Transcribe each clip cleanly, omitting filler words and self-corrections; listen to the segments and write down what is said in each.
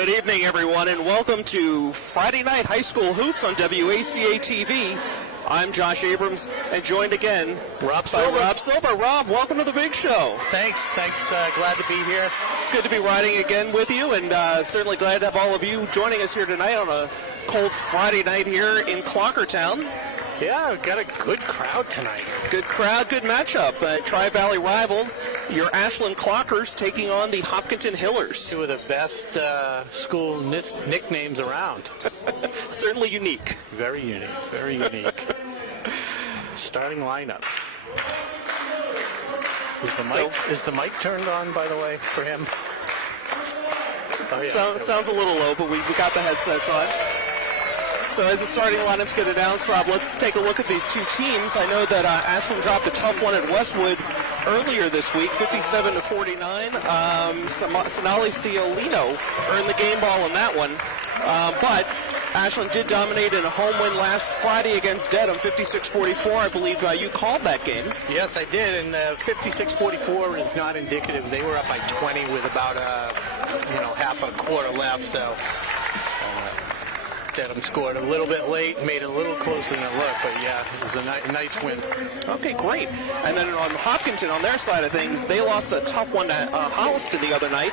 Good evening, everyone, and welcome to Friday Night High School Hoops on WACA-TV. I'm Josh Abrams, and joined again Rob Silver. Rob, welcome to the big show. Thanks. Glad to be here. Good to be riding again with you, and certainly glad to have all of you joining us here tonight on a cold Friday night here in Clockertown. Yeah, we've got a good crowd tonight. Good crowd, good matchup. Tri-Valley rivals, your Ashland Clockers taking on the Hopkinton Hillers. Two of the best school nicknames around. Certainly unique. Very unique. Starting lineups. Is the mic turned on, by the way, for him? Oh, yeah. Sounds a little low, but we got the headsets on. So as the starting lineups get announced, Rob, let's take a look at these two teams. I know that Ashland dropped a tough one at Westwood earlier this week, 57-49. Sonali Ciolino earned the game ball in that one. But Ashland did dominate in a home win last Friday against Dedham, 56-44. I believe you called that game. Yes, I did, and 56-44 is not indicative. They were up by 20 with about half a quarter left, so Dedham scored a little bit late, made it a little closer than it looked, but yeah, it was a nice win. Okay, great. And then on Hopkinton, on their side of things, they lost a tough one to Holliston the other night.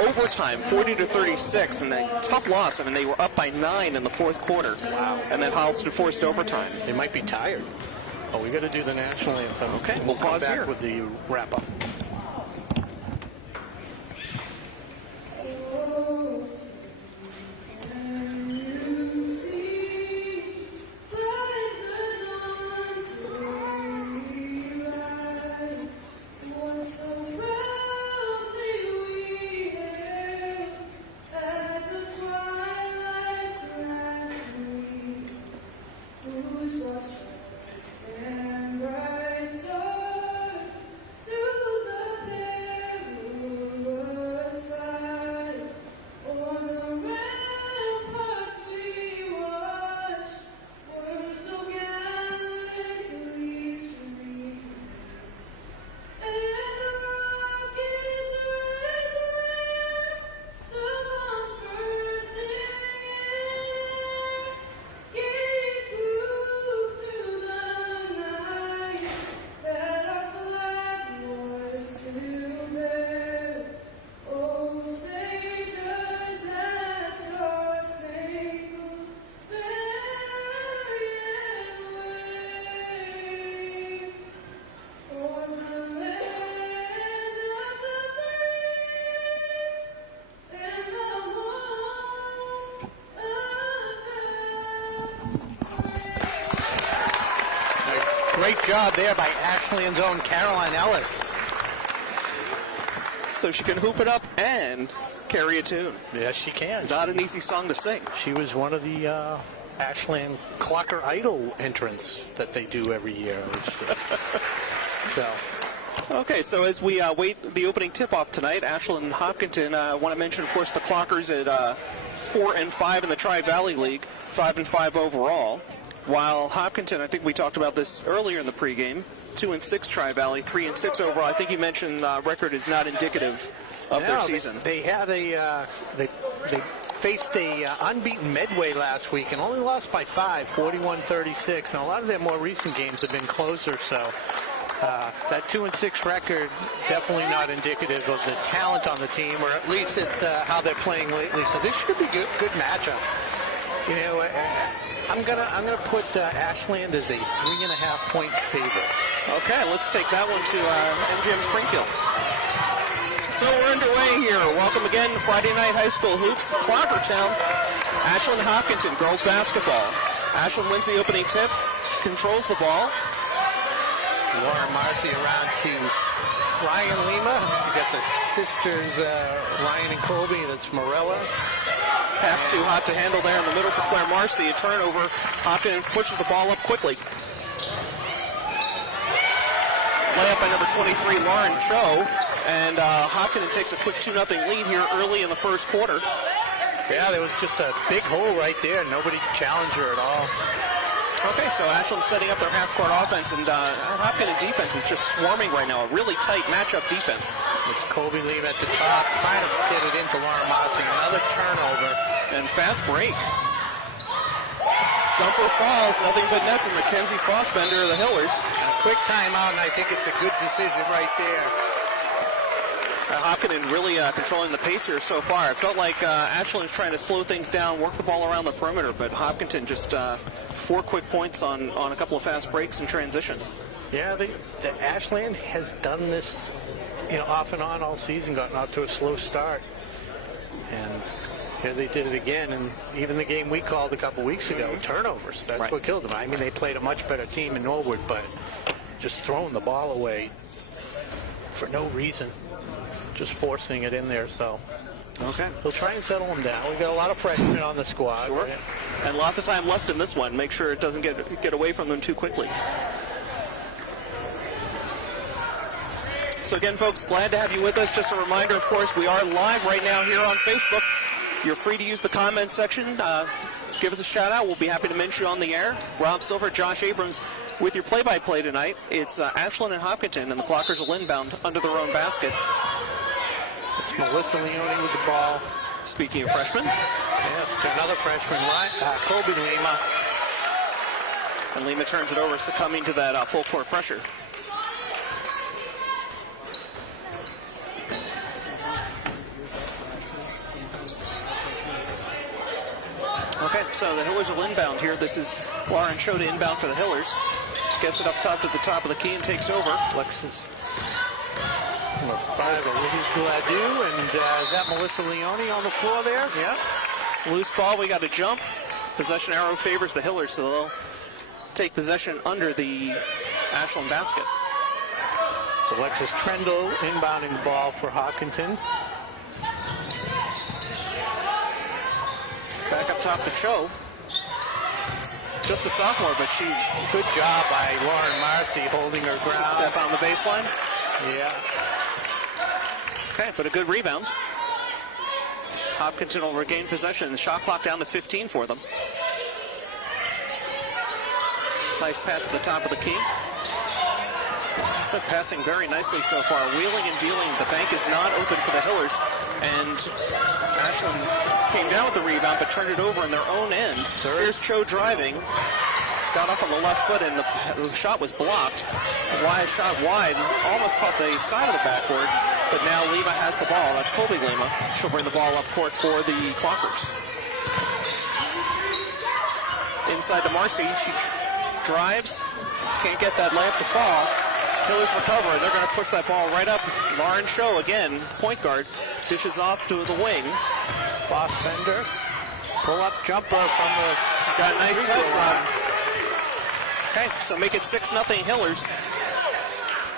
Overtime, 40-36, and a tough loss. I mean, they were up by 9 in the fourth quarter. Wow. And then Holliston forced overtime. They might be tired. Oh, we got to do the national anthem. Okay, we'll pause come back here with the wrap-up. Great job there by Ashland's own Caroline Ellis. So she can hoop it up and carry a tune. Yes, she can. Not an easy song to sing. She was one of the Ashland Clocker Idol entrants that they do every year. Okay, so as we wait the opening tip-off tonight, Ashland and Hopkinton, I want to mention, of course, the Clockers at 4-5 in the Tri-Valley League, 5-5 overall. While Hopkinton, I think we talked about this earlier in the pregame, 2-6 Tri-Valley, 3-6 overall. I think you mentioned record is not indicative of their season. They had they faced a unbeaten Medway last week and only lost by 5, 41-36. And a lot of their more recent games have been closer. So that 2-6 record definitely not indicative of the talent on the team, or at least at how they're playing lately. So this should be good matchup. You know. I'm gonna put Ashland as a 3.5-point favorite. Okay, let's take that one to MGM Springfield. So we're underway here. Welcome again to Friday Night High School Hoops, Clockertown, Ashland Hopkinton girls basketball. Ashland wins the opening tip, controls the ball. Laura Marcy around to Ryan Lima. You got the sisters Ryan and Colby. That's Morella. Pass too hot to handle there in the middle for Claire Marcy. A turnover. Hopkinton pushes the ball up quickly. Layup by number 23, Lauren Cho. And Hopkinton takes a quick 2-0 lead here early in the first quarter. Yeah, there was just a big hole right there. Nobody challenged her at all. Okay, so Ashland setting up their half-court offense, and Hopkinton defense is just swarming right now. A really tight matchup defense. It's Kobe Lee at the top, trying to get it into Lauren Mossing. Another turnover. And fast break. Jumper falls, nothing but net from Mackenzie Fossbender of the Hillers. And a quick timeout, and I think it's a good decision right there. Hopkinton really controlling the pace here so far. It felt like Ashland's trying to slow things down, work the ball around the perimeter, but Hopkinton just 4 quick points on a couple of fast breaks in transition. Yeah, the Ashland has done this, off and on all season, gotten out to a slow start. And here they did it again, and even the game we called a couple weeks ago, turnovers. That's what killed them. I mean, they played a much better team in Norwood, but just throwing the ball away for no reason. Just forcing it in there, so okay, we'll try and settle them down. We've got a lot of freshmen on the squad. Sure. Right? And lots of time left in this one. Make sure it doesn't get away from them too quickly. So again, folks, glad to have you with us. Just a reminder, of course, we are live right now here on Facebook. You're free to use the comment section. Give us a shout out. We'll be happy to mention you on the air. Rob Silver, Josh Abrams with your play-by-play tonight. It's Ashland and Hopkinton, and the Clockers will inbound under their own basket. It's Melissa Leone with the ball. Speaking of freshmen. Yes, to another freshman, Kobe Lima. And Lima turns it over, succumbing to that full court pressure. Okay, so the Hillers will inbound here. This is Lauren Cho to inbound for the Hillers. Gets it up top to the top of the key and takes over. Lexus. Number 5, Gladu, and is that Melissa Leone on the floor there? Yeah. Loose ball, we got a jump. Possession arrow favors the Hillers, so they'll take possession under the Ashland basket. So Alexis Trendle inbounding the ball for Hopkinton. Back up top to Cho. Just a sophomore, but good job by Lauren Marcy holding her ground. Step on the baseline. Yeah. Okay, but a good rebound. Hopkinton will regain possession. The shot clock down to 15 for them. Nice pass to the top of the key. They're passing very nicely so far. Wheeling and dealing. The bank is not open for the Hillers. And Ashland came down with the rebound, but turned it over in their own end. Here's Cho driving. Got off on the left foot, and the shot was blocked. Wide shot wide. Almost caught the side of the backboard. But now Lima has the ball. That's Colby Lima. She'll bring the ball up court for the Clockers. Inside to Marcy. She drives. Can't get that layup to fall. Hillers recover. They're going to push that ball right up. Lauren Cho again, point guard, dishes off to the wing. Fossbender. Pull-up jumper from the... Got a nice touch, Rob. Okay, so make it 6-0 Hillers.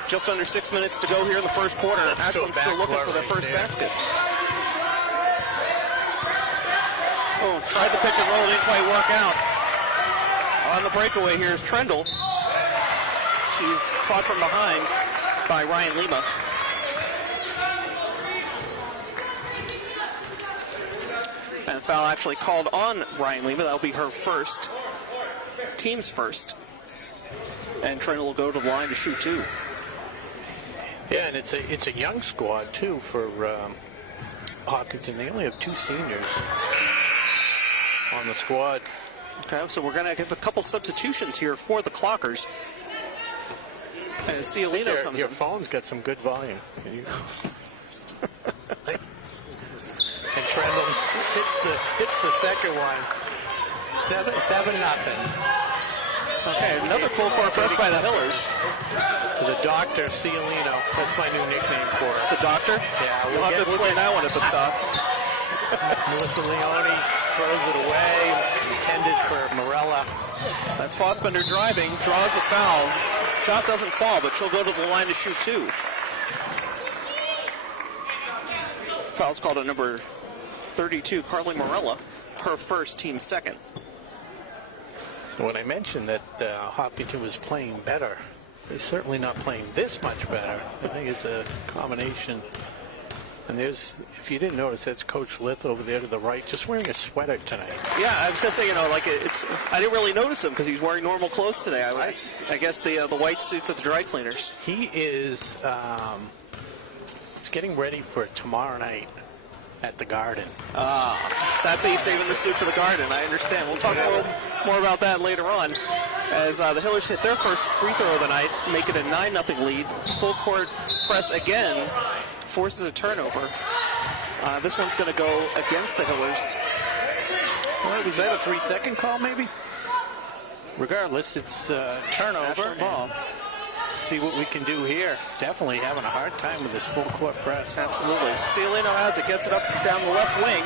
Just under 6 minutes to go here in the first quarter. Ashland's still looking for their first basket. Oh, tried to pick and roll, didn't quite work out. On the breakaway here is Trendle. She's caught from behind by Ryan Lima. And foul actually called on Ryan Lima. That'll be her first, team's first. And Trendle will go to the line to shoot 2. Yeah, and it's a young squad too for Hopkinton. They only have 2 seniors on the squad. Okay, so we're going to have a couple substitutions here for the Clockers. And Cialino comes Your in. phone's got some good volume. Can you... And Trendle hits the second one. 7-0. Okay, another full court press by the Hillers. The Doctor, Cialino. That's my new nickname for her. The Doctor? Yeah. We'll have to explain that one at the stop. Melissa Leone throws it away. Intended for Morella. That's Fossbender driving, draws the foul. Shot doesn't fall, but she'll go to the line to shoot 2. Foul's called on number 32, Carly Morella, her first, team second. So when I mentioned that Hopkinton was playing better, they're certainly not playing this much better. I think it's a combination And there's, if you didn't notice, that's Coach Lith over there to the right, just wearing a sweater tonight. Yeah, I was gonna say, I didn't really notice him because he's wearing normal clothes today. I guess the white suits at the dry cleaners. He is he's getting ready for tomorrow night at the Garden. That's how he's saving the suit for the Garden. I understand. We'll talk a little more about that later on. As the Hillers hit their first free throw of the night, make it a 9-0 lead. Full court press again. Forces a turnover. This one's going to go against the Hillers. Well, was that a 3-second call, maybe? Regardless, it's turnover. Ball. See what we can do here. Definitely having a hard time with this full court press. Absolutely. Cialino has it, gets it up down the left wing.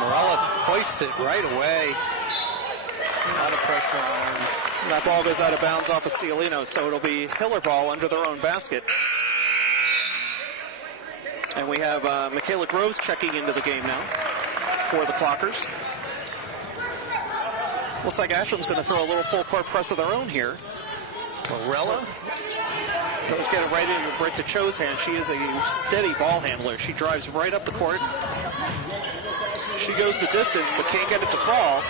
Morella hoists it right away. A lot of pressure on him. That ball goes out of bounds off of Cialino, so it'll be Hiller ball under their own basket. And we have Michaela Groves checking into the game now for the Clockers. Looks like Ashland's going to throw a little full court press of their own here. Morella. Let's get it right to Cho's hand. She is a steady ball handler. She drives right up the court. She goes the distance, but can't get it to fall.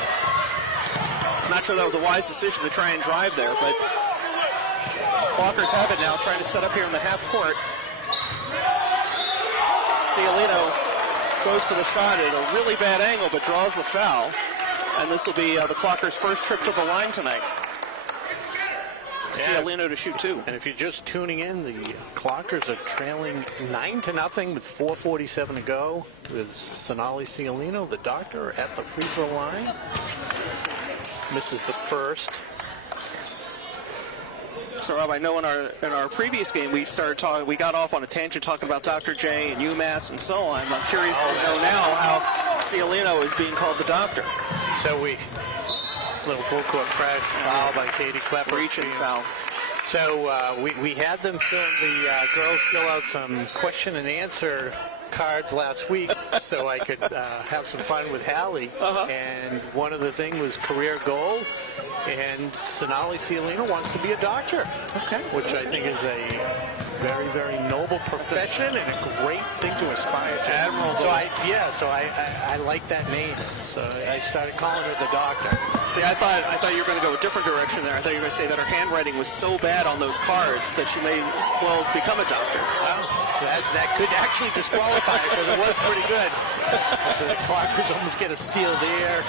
Not sure that was a wise decision to try and drive there, but Clockers have it now, trying to set up here in the half court. Cialino goes for the shot at a really bad angle, but draws the foul. And this will be the Clockers' first trip to the line tonight. Cialino to shoot two. And if you're just tuning in, the Clockers are trailing 9-0 with 4:47 to go, with Sonali Cialino, the doctor, at the free throw line. Misses the first. So, Rob, I know in our previous game we got off on a tangent talking about Dr. J and UMass and so on. I'm curious to know now how Cialino is being called the doctor. So little full court press, foul by Katie Klepper. Reaching foul. So we had them girls fill out some question and answer cards last week so I could have some fun with Hallie. And one of the things was career goal. And Sonali Cialino wants to be a doctor, which I think is a very, very noble profession and a great thing to aspire to. Admirable. So I like that name. So I started calling her the doctor. See, I thought you were going to go a different direction there. I thought you were going to say that her handwriting was so bad on those cards that she may well become a doctor. Well, that could actually disqualify her because it was pretty good. So the Clockers almost get a steal there.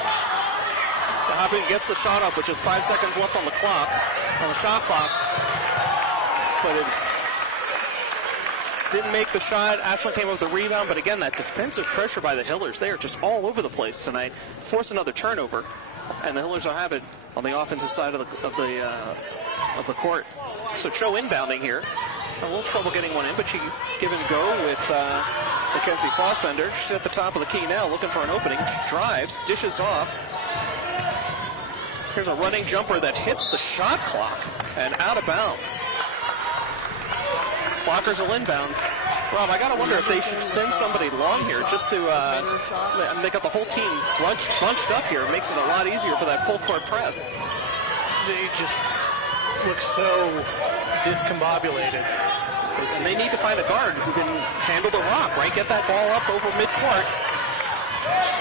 Hopkinton gets the shot up with just 5 seconds left on the shot clock. But it didn't make the shot. Ashland came up with the rebound, but again, that defensive pressure by the Hillers, they are just all over the place tonight. Force another turnover, and the Hillers will have it on the offensive side of the court. So Cho inbounding here. A little trouble getting one in, but she give and go with Mackenzie Fossbender. She's at the top of the key now, looking for an opening. She drives, dishes off. Here's a running jumper that hits the shot clock and out of bounds. Clockers will inbound. Rob, I got to wonder if they should send somebody long here just to, they got the whole team bunched up here. It makes it a lot easier for that full court press. They just look so discombobulated. And they need to find a guard who can handle the rock, right? Get that ball up over midcourt.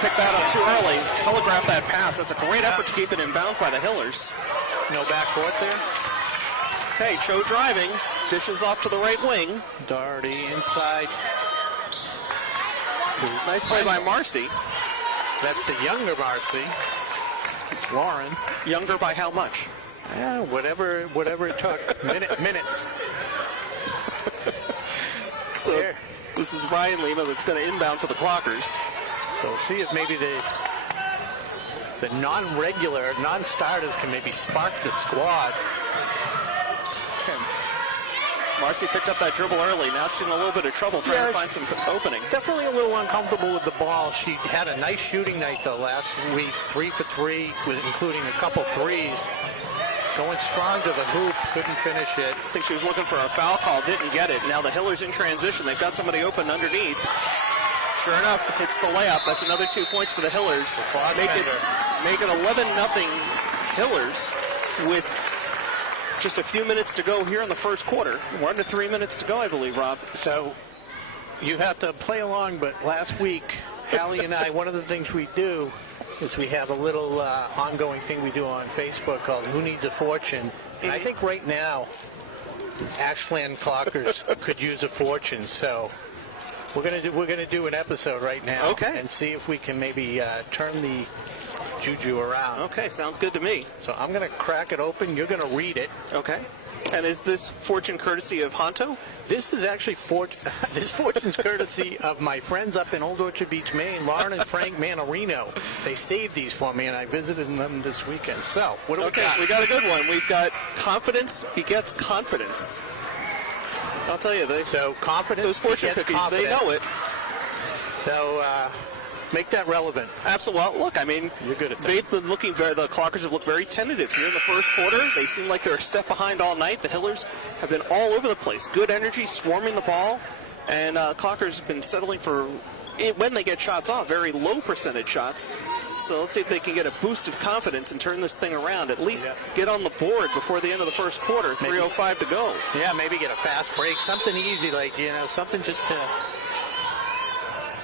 Pick that up too early. Telegraph that pass. That's a great effort to keep it in bounds by the Hillers. No backcourt there. Hey, Cho driving. Dishes off to the right wing. Doherty inside. Nice play by Marcy. That's the younger Marcy. Lauren. Younger by how much? Yeah, whatever it took. Minutes. So this is Ryan Lima that's going to inbound for the Clockers. So we'll see if maybe the non-starters can maybe spark the squad. Okay. Marcy picked up that dribble early. Now she's in a little bit of trouble trying to find some opening. Definitely a little uncomfortable with the ball. She had a nice shooting night though last week, 3 for 3, including a couple threes. Going strong to the hoop, couldn't finish it. I think she was looking for a foul call, didn't get it. Now the Hillers in transition. They've got somebody open underneath. Sure enough, hits the layup. That's another 2 points for the Hillers. Make it 11-0 Hillers with just a few minutes to go here in the first quarter. We're under 3 minutes to go, I believe, Rob. So you have to play along, but last week, Hallie and I, one of the things we do is we have a little ongoing thing we do on Facebook called Who Needs a Fortune? And I think right now, Ashland Clockers could use a fortune, so we're gonna do an episode right now, okay, and see if we can maybe turn the juju around. Okay, sounds good to me. So I'm gonna crack it open. You're gonna read it. Okay. And is this fortune courtesy of Honto? This is actually this fortune's courtesy of my friends up in Old Orchard Beach, Maine, Lauren and Frank Manarino. They saved these for me, and I visited them this weekend. So, what do we got? We got a good one. We've got confidence begets confidence. I'll tell you, confidence. Those fortune cookies, confidence. they know it. So, make that relevant. Absolutely. Well, look, I mean, you're good at that. They've been looking the Clockers have looked very tentative here in the first quarter. They seem like they're a step behind all night. The Hillers have been all over the place. Good energy, swarming the ball. And Clockers have been settling for, when they get shots off, very low percentage shots. So let's see if they can get a boost of confidence and turn this thing around. At least get on the board before the end of the first quarter. 3:05 to go. Yeah, maybe get a fast break. Something easy, like, something just to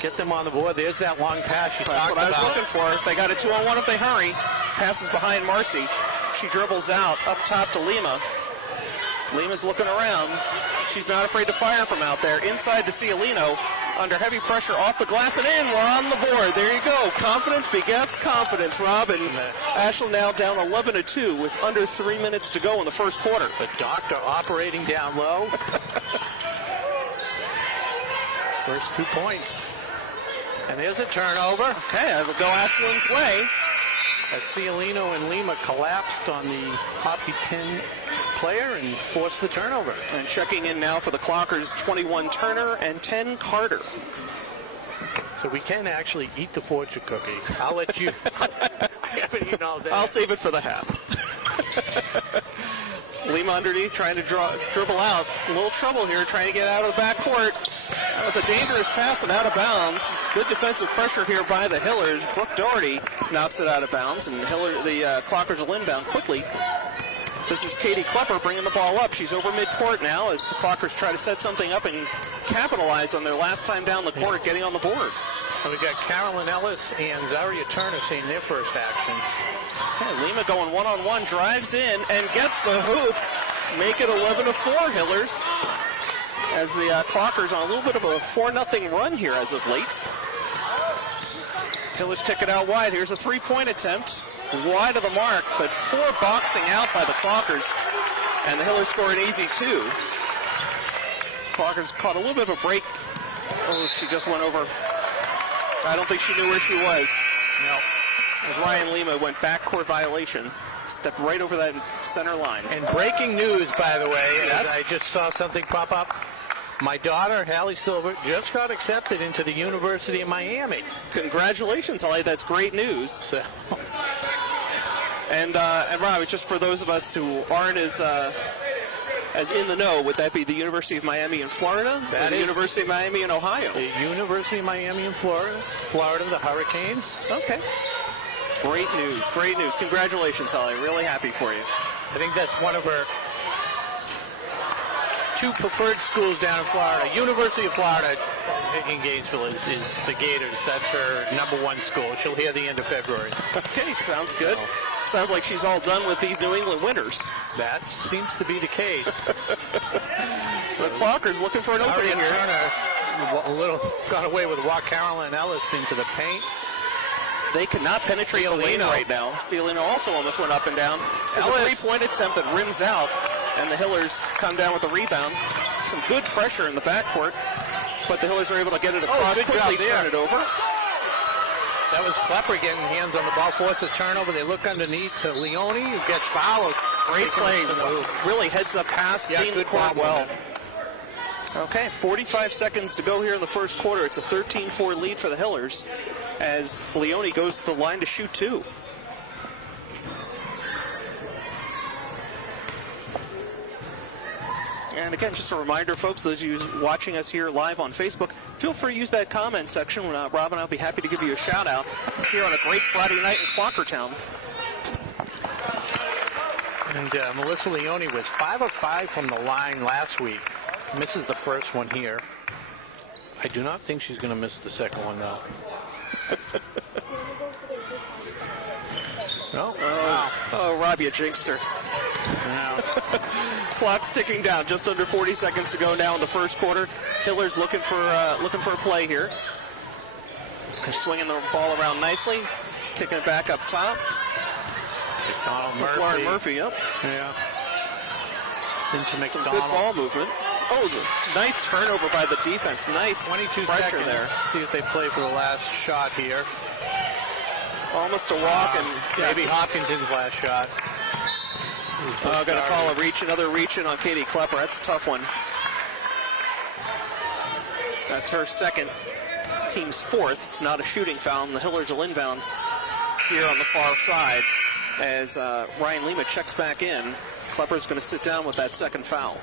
get them on the board. There's that long pass you talked about. That's what I was looking for. They got a 2-on-1 if they hurry. Passes behind Marcy. She dribbles out up top to Lima. Lima's looking around. She's not afraid to fire from out there. Inside to Cialino. Under heavy pressure off the glass and in. We're on the board. There you go. Confidence begets confidence, Rob. And Ashland now down 11-2 with under 3 minutes to go in the first quarter. The doctor operating down low. First 2 points. And there's a turnover. Okay, that'll go Ashland's way. As Cialino and Lima collapsed on the Hopkinton player and forced the turnover. And checking in now for the Clockers, 21 Turner and 10 Carter. So we can actually eat the fortune cookie. I'll let you. I haven't eaten all day. I'll save it for the half. Lima underneath, trying to dribble out. A little trouble here, trying to get out of the backcourt. That was a dangerous pass and out of bounds. Good defensive pressure here by the Hillers. Brooke Doherty knocks it out of bounds, and the Clockers will inbound quickly. This is Katie Klepper bringing the ball up. She's over midcourt now as the Clockers try to set something up and capitalize on their last time down the court, getting on the board. And we've got Carolyn Ellis and Zaria Turner seeing their first action. Okay, Lima going one-on-one, drives in and gets the hoop. Make it 11-4 Hillers. As the Clockers on a little bit of a 4-0 run here as of late. Hillers kick it out wide. Here's a three-point attempt. Wide of the mark, but poor boxing out by the Clockers. And the Hillers score an easy 2. Clockers caught a little bit of a break. Oh, she just went over. I don't think she knew where she was. No. As Ryan Lima went backcourt violation. Stepped right over that center line. And breaking news, by the way, as I just saw something pop up. My daughter, Hallie Silver, just got accepted into the University of Miami. Congratulations, Hallie. That's great news. So. And Rob, just for those of us who aren't as in the know, would that be the University of Miami in Florida? That or the is University of Miami in Ohio? The University of Miami in Florida. Florida, the Hurricanes. Okay. Great news. Great news. Congratulations, Holly. Really happy for you. I think that's one of her 2 preferred schools down in Florida. University of Florida in Gainesville is the Gators. That's her #1 school. She'll hear the end of February. Okay, sounds good. Sounds like she's all done with these New England winters. That seems to be the case. So the Clockers looking for an opening here. Turner, a little got away with Carolyn Ellis into the paint. They cannot penetrate the lane right now. Cialino also almost went up and down. There's a three-point attempt that rims out, and the Hillers come down with a rebound. Some good pressure in the backcourt, but the Hillers are able to get it across quickly, turn it over. That was Klepper getting hands on the ball, forced a turnover. They look underneath to Leone, who gets fouled. Great play. Really heads-up pass, seeing the court well. Okay, 45 seconds to go here in the first quarter. It's a 13-4 lead for the Hillers as Leone goes to the line to shoot 2. And again, just a reminder, folks, those of you watching us here live on Facebook, feel free to use that comment section. Rob and I will be happy to give you a shout-out here on a great Friday night in Clockertown. And Melissa Leone was 5 of 5 from the line last week. Misses the first one here. I do not think she's going to miss the second one, though. No. Oh, Rob, you jinxed her. No. Clock's ticking down. Just under 40 seconds to go now in the first quarter. Hiller's looking for a play here. They're swinging the ball around nicely, kicking it back up top. Lauren Murphy, yep. Yeah. Into McDonald. Some good ball movement. Oh, nice turnover by the defense. Nice 22 pressure seconds. there. See if they play for the last shot here. Almost a walk, and maybe Hopkinton's last shot. Going to call a reach, another reach in on Katie Klepper. That's a tough one. That's her second, team's fourth. It's not a shooting foul, and the Hillers will inbound here on the far side as Ryan Lima checks back in. Klepper's going to sit down with that second foul.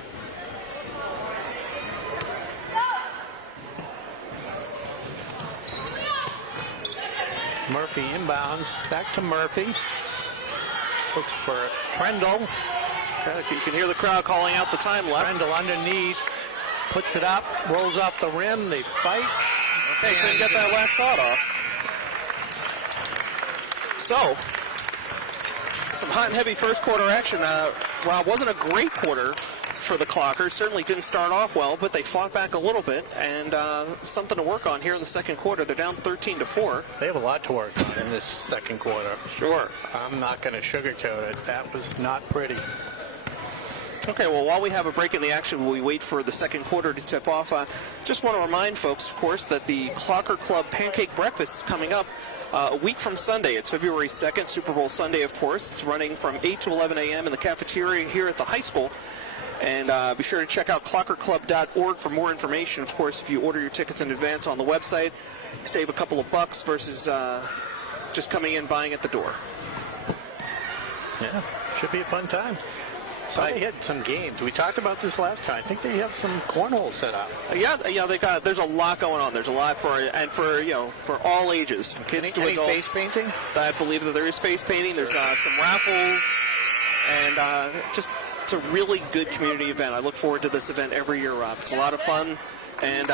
Murphy inbounds. Back to Murphy. Looks for Trendle. You can hear the crowd calling out the time left. Trendle underneath. Puts it up. Rolls off the rim. They fight. Okay, couldn't get that last shot off. So, some hot and heavy first quarter action. Well, it wasn't a great quarter for the Clockers. Certainly didn't start off well, but they fought back a little bit, and something to work on here in the second quarter. They're down 13-4. They have a lot to work on in this second quarter. Sure. I'm not going to sugarcoat it. That was not pretty. Okay, well, while we have a break in the action, we wait for the second quarter to tip off. Just want to remind folks, of course, that the Clocker Club Pancake Breakfast is coming up a week from Sunday. It's February 2nd, Super Bowl Sunday, of course. It's running from 8 to 11 a.m. in the cafeteria here at the high school. And be sure to check out clockerclub.org for more information. Of course, if you order your tickets in advance on the website, save a couple of bucks versus just coming in buying at the door. Yeah, should be a fun time. So they had some games. We talked about this last time. I think they have some cornhole set up. Yeah, they got. There's a lot going on. There's a lot for all ages, from kids to adults. Face painting? I believe that there is face painting. There's some raffles, and just it's a really good community event. I look forward to this event every year, Rob. It's a lot of fun, and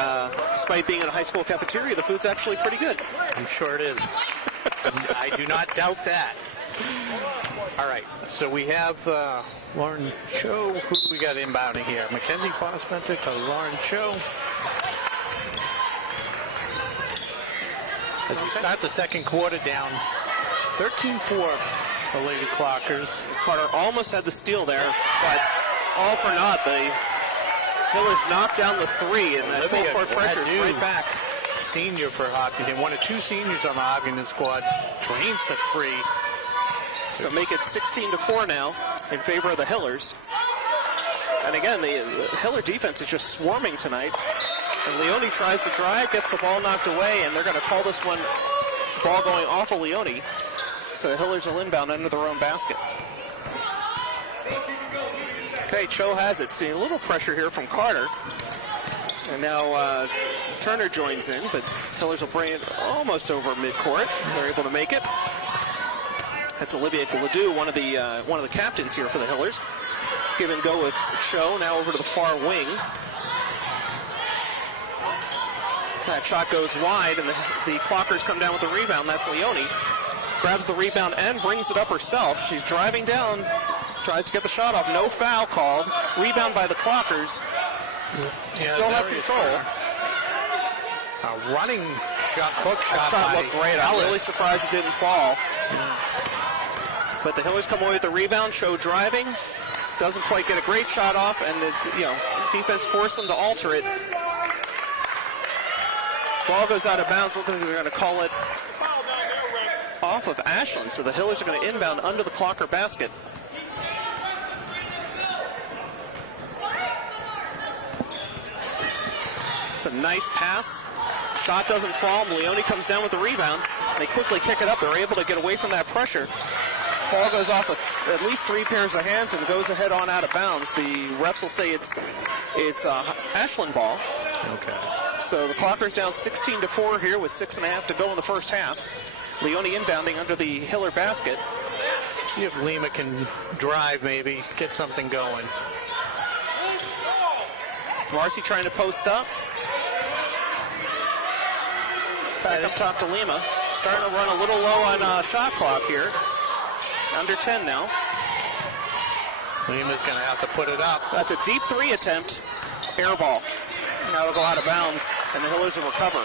despite being in a high school cafeteria, the food's actually pretty good. I'm sure it is. I do not doubt that. All right, so we have Lauren Cho. Who we got inbounding here? Mackenzie Fossbender to Lauren Cho. As we start the second quarter down 13-4, the Lady Clockers. Carter almost had the steal there, but all for naught. The Hillers knocked down the three, and that full court pressure is right back. Senior for Hopkinton. One of two seniors on the Hopkinton squad drains the three. So make it 16-4 now in favor of the Hillers. And again, the Hiller defense is just swarming tonight. And Leone tries to drive, gets the ball knocked away, and they're going to call this one ball going off of Leone. So the Hillers will inbound under their own basket. Okay, Cho has it. See a little pressure here from Carter. And now Turner joins in, but Hillers will bring it almost over midcourt. They're able to make it. That's Olivia Ledoux, one of the captains here for the Hillers. Give and go with Cho, now over to the far wing. That shot goes wide, and the Clockers come down with the rebound. That's Leone. Grabs the rebound and brings it up herself. She's driving down, tries to get the shot off. No foul called. Rebound by the Clockers. Yeah, still have control. A running shot, hook shot. That shot looked great. I'm really surprised it didn't fall. Yeah. But the Hillers come away with the rebound. Cho driving, doesn't quite get a great shot off, and the defense forced them to alter it. Ball goes out of bounds. Looking like they're going to call it off of Ashland. So the Hillers are going to inbound under the Clocker basket. It's a nice pass. Shot doesn't fall. Leone comes down with the rebound. They quickly kick it up. They're able to get away from that pressure. Ball goes off with at least three pairs of hands and goes ahead on out of bounds. The refs will say it's Ashland ball. Okay. So the Clockers down 16-4 here with 6.5 to go in the first half. Leone inbounding under the Hiller basket. See if Lima can drive, maybe get something going. Marcy trying to post up. Back up top to Lima. Starting to run a little low on shot clock here. Under 10 now. Lima's going to have to put it up. That's a deep 3 attempt. Air ball. Now it'll go out of bounds, and the Hillers will recover.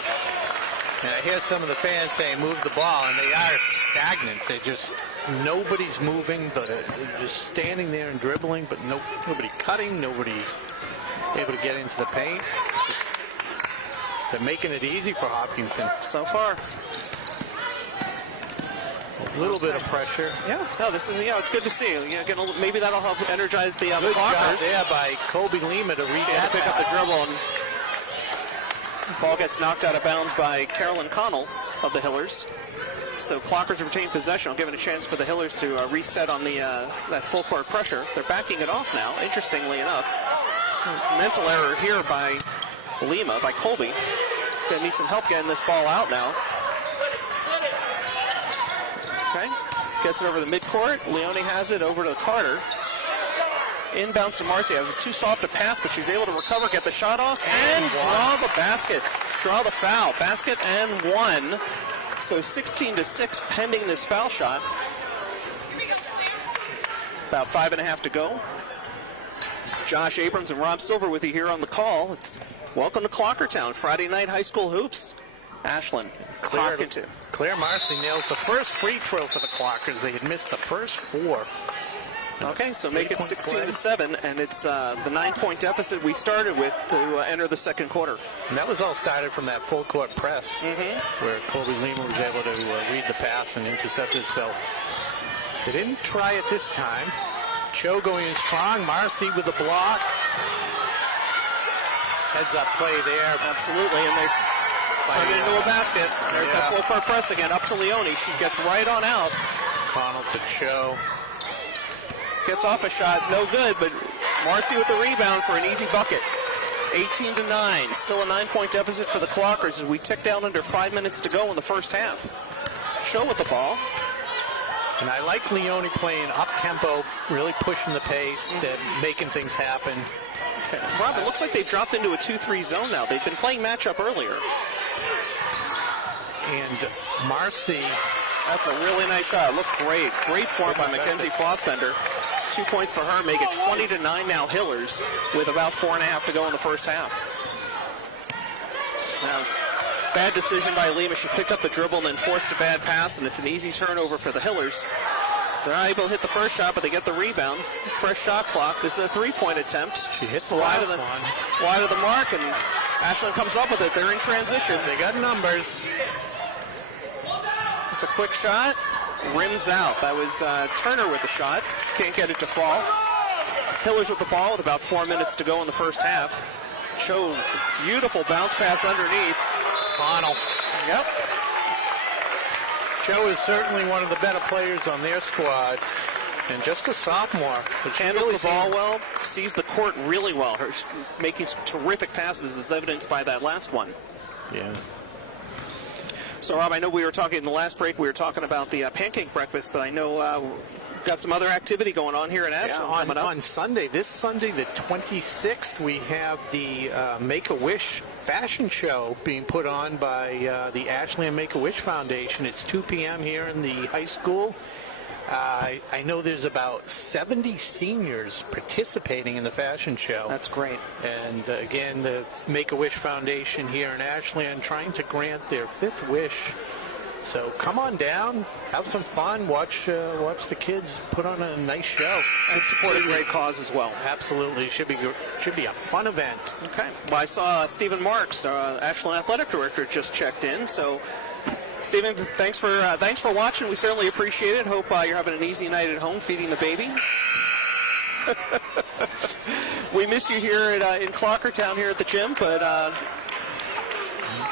And I hear some of the fans saying move the ball, and they are stagnant. They just, nobody's moving. They're just standing there and dribbling, but nobody cutting, nobody able to get into the paint. They're making it easy for Hopkinton. So far. A little bit of pressure. Yeah, no, this is, it's good to see. Maybe that'll help energize the Good job blockers. there by Kobe Lima to read that Pick up the dribble, and ball gets knocked out of bounds by Carolyn Connell of the Hillers. So Clockers retain possession. I'll give it a chance for the Hillers to reset on the that full court pressure. They're backing it off now, interestingly enough. Mental error here by Lima, by Colby. Gonna need some help getting this ball out now. Okay, gets it over the midcourt. Leone has it over to Carter. Inbounds to Marcy. It was too soft to pass, but she's able to recover, get the shot off, and draw the basket. Draw the foul. Basket and 1. So 16-6 pending this foul shot. About 5.5 to go. Josh Abrams and Rob Silver with you here on the call. It's welcome to Clockertown, Friday night high school hoops. Ashland, Hopkinton. Claire Marcy nails the first free throw for the Clockers. They had missed the first 4. Okay, so make it 16-7, and it's the 9-point deficit we started with to enter the second quarter. And that was all started from that full court press, where Colby Lima was able to read the pass and intercept it. So they didn't try it this time. Cho going in strong. Marcy with the block. Heads up play there. Absolutely, and they turn it into a basket. There's that full court press again, up to Leone. She gets right on out. Connell to Cho. Gets off a shot, no good, but Marcy with the rebound for an easy bucket. 18-9, still a 9-point deficit for the Clockers as we tick down under 5 minutes to go in the first half. Cho with the ball. And I like Leone playing up-tempo, really pushing the pace, making things happen. Rob, it looks like they've dropped into a 2-3 zone now. They've been playing matchup earlier. And Marcy. That's a really nice shot. Looked great. Great form by Mackenzie Fossbender. 2 points for her. Make it 20-9 now Hillers with about 4.5 to go in the first half. That was a bad decision by Lima. She picked up the dribble and then forced a bad pass, and it's an easy turnover for the Hillers. They're not able to hit the first shot, but they get the rebound. Fresh shot clock. This is a 3-point attempt. She hit the wide last one. Wide of the mark, and Ashland comes up with it. They're in transition. They got numbers. It's a quick shot. Rims out. That was Turner with the shot. Can't get it to fall. Hillers with the ball with about 4 minutes to go in the first half. Cho, beautiful bounce pass underneath. Connell. Yep. Cho is certainly one of the better players on their squad. And just a sophomore. Handles really the ball well, sees the court really well. Her making some terrific passes is evidenced by that last one. Yeah. So, Rob, I know we were talking in the last break, we were talking about the pancake breakfast, but I know we've got some other activity going on here in Ashland coming up. On Sunday, this Sunday, the 26th, we have the Make-A-Wish fashion show being put on by the Ashland Make-A-Wish Foundation. It's 2 p.m. here in the high school. I know there's about 70 seniors participating in the fashion show. That's great. And again, the Make-A-Wish Foundation here in Ashland trying to grant their 5th wish. So come on down, have some fun, watch the kids put on a nice show. And support a great cause as well. Absolutely, should be a fun event. Okay. Well, I saw Stephen Marks, Ashland Athletic Director, just checked in. So, Stephen, thanks for watching. We certainly appreciate it. Hope you're having an easy night at home feeding the baby. We miss you here in Clockertown here at the gym, but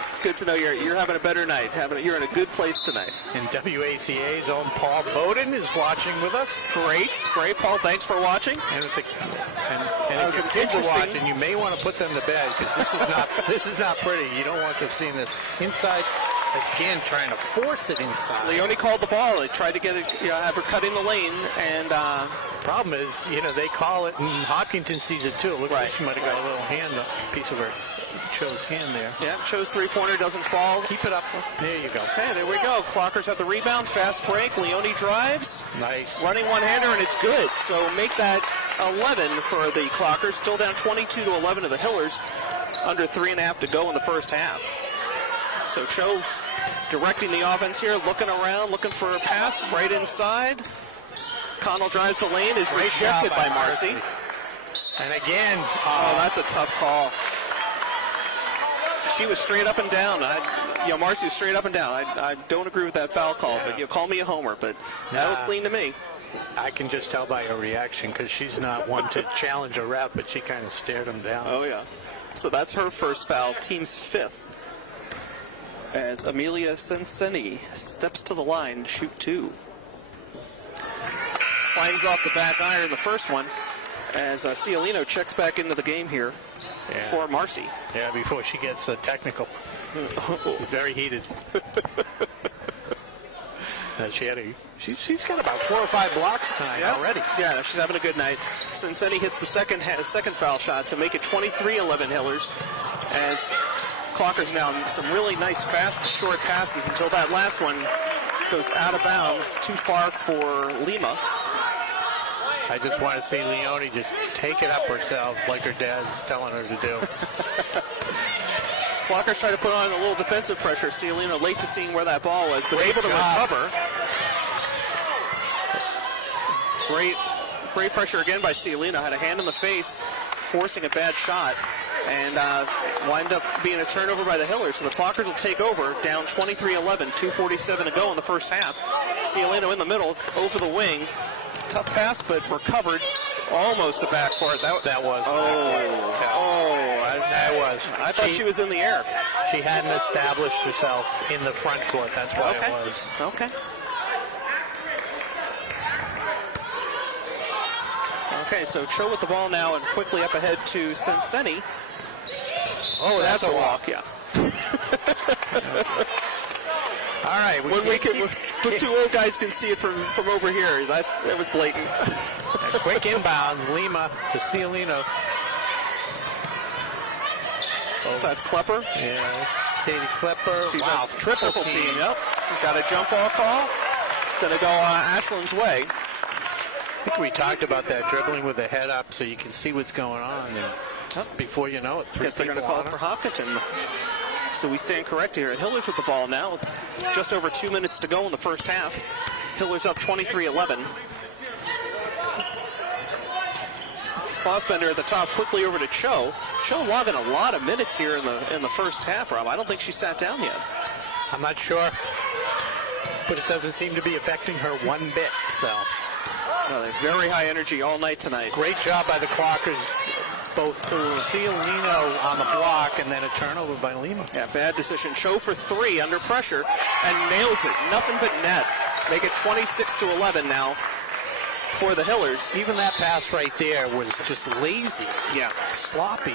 it's good to know you're having a better night. You're in a good place tonight. And WACA's own Paul Bowden is watching with us. Great, Paul. Thanks for watching. And if your kids are watching, you may want to put them to bed because this is not pretty. You don't want to have seen this. Inside again trying to force it inside. Leone called the ball. They tried to get it, have her cut in the lane, and problem is, they call it, and Hopkinton sees it too. It looks like she might have got a little hand, a piece of her Cho's hand there. Yeah, Cho's three-pointer doesn't fall. Keep it up. There you go. Okay, there we go. Clockers have the rebound. Fast break. Leone drives. Nice. Running one-hander, and it's good. So make that 11 for the Clockers. Still down 22-11 to the Hillers. Under 3.5 to go in the first half. So Cho directing the offense here, looking around, looking for a pass right inside. Connell drives the lane, is rejected by Marcy. And again, that's a tough call. She was straight up and down. Marcy was straight up and down. I don't agree with that foul call, but you call me a homer, but that looked clean to me. I can just tell by her reaction because she's not one to challenge a ref, but she kind of stared him down. Oh, yeah. So that's her first foul, team's fifth. As Amelia Senseni steps to the line to shoot two. Flames off the back iron, the first one, as Cialino checks back into the game here for Marcy. Yeah, before she gets technical. Very heated. She's got about 4 or 5 blocks tonight already. Yeah, she's having a good night. Senseni hits the second foul shot to make it 23-11 Hillers. As Clockers now some really nice fast short passes until that last one goes out of bounds, too far for Lima. I just want to see Leone just take it up herself like her dad's telling her to do. Clockers try to put on a little defensive pressure. Cialino late to seeing where that ball was, but able to recover. Great pressure again by Cialino. Had a hand in the face, forcing a bad shot, and wind up being a turnover by the Hillers. So the Clockers will take over, down 23-11, 2:47 to go in the first half. Cialino in the middle, over the wing. Tough pass, but recovered. Almost the backcourt. That was. That was. I thought she was in the air. She hadn't established herself in the front court. That's why it was. Okay. Okay, so Cho with the ball now and quickly up ahead to Senseni. Oh, that's a walk. Yeah. All right. The two old guys can see it from over here. That was blatant. A quick inbounds, Lima to Cialino. That's Klepper. Yes, Katie Klepper. She's wow, triple team. Yep. Got a jump ball call. Going to go Ashland's way. I think we talked about that dribbling with the head up so you can see what's going on. And before you know it, Guess they're going to call for Hopkinton. So we stand corrected here. Hillers with the ball now. Just over 2 minutes to go in the first half. Hillers up 23-11. It's Fossbender at the top, quickly over to Cho. Cho logging a lot of minutes here in the first half, Rob. I don't think she sat down yet. I'm not sure, but it doesn't seem to be affecting her one bit. So, very high energy all night tonight. Great job by the Clockers, both through Cialino on the block and then a turnover by Lima. Yeah, bad decision. Cho for 3 under pressure and nails it. Nothing but net. Make it 26-11 now for the Hillers. Even that pass right there was just lazy. Yeah. Sloppy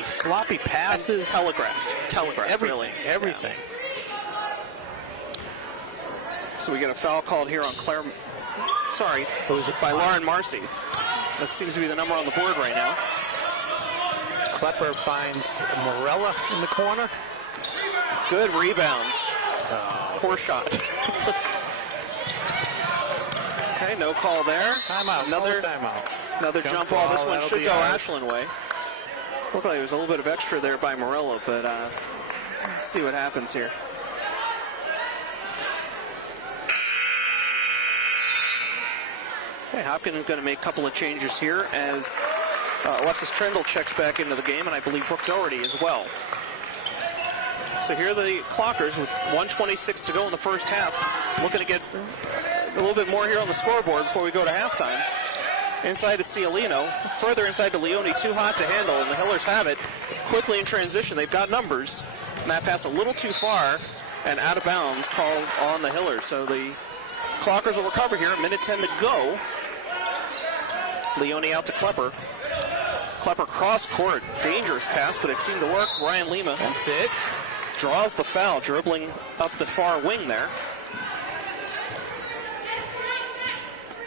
passes. And telegraphed, everything. Yeah. So we get a foul called here on Claire. Sorry, it was by Lauren Marcy. That seems to be the number on the board right now. Klepper finds Morella in the corner. Good rebound. Poor shot. Okay, no call there. Timeout. Another jump ball. This one should go Ashland way. Looked like there was a little bit of extra there by Morello, but let's see what happens here. Okay, Hopkins going to make a couple of changes here as Alexis Trendle checks back into the game, and I believe Brooke Doherty as well. So here are the Clockers with 1:26 to go in the first half. Looking to get a little bit more here on the scoreboard before we go to halftime. Inside to Cialino, further inside to Leone, too hot to handle, and the Hillers have it. Quickly in transition, they've got numbers. And that pass a little too far and out of bounds called on the Hillers. So the Clockers will recover here, 1:10 to go. Leone out to Klepper. Klepper cross court, dangerous pass, but it seemed to work. Ryan Lima. That's it. draws the foul, dribbling up the far wing there.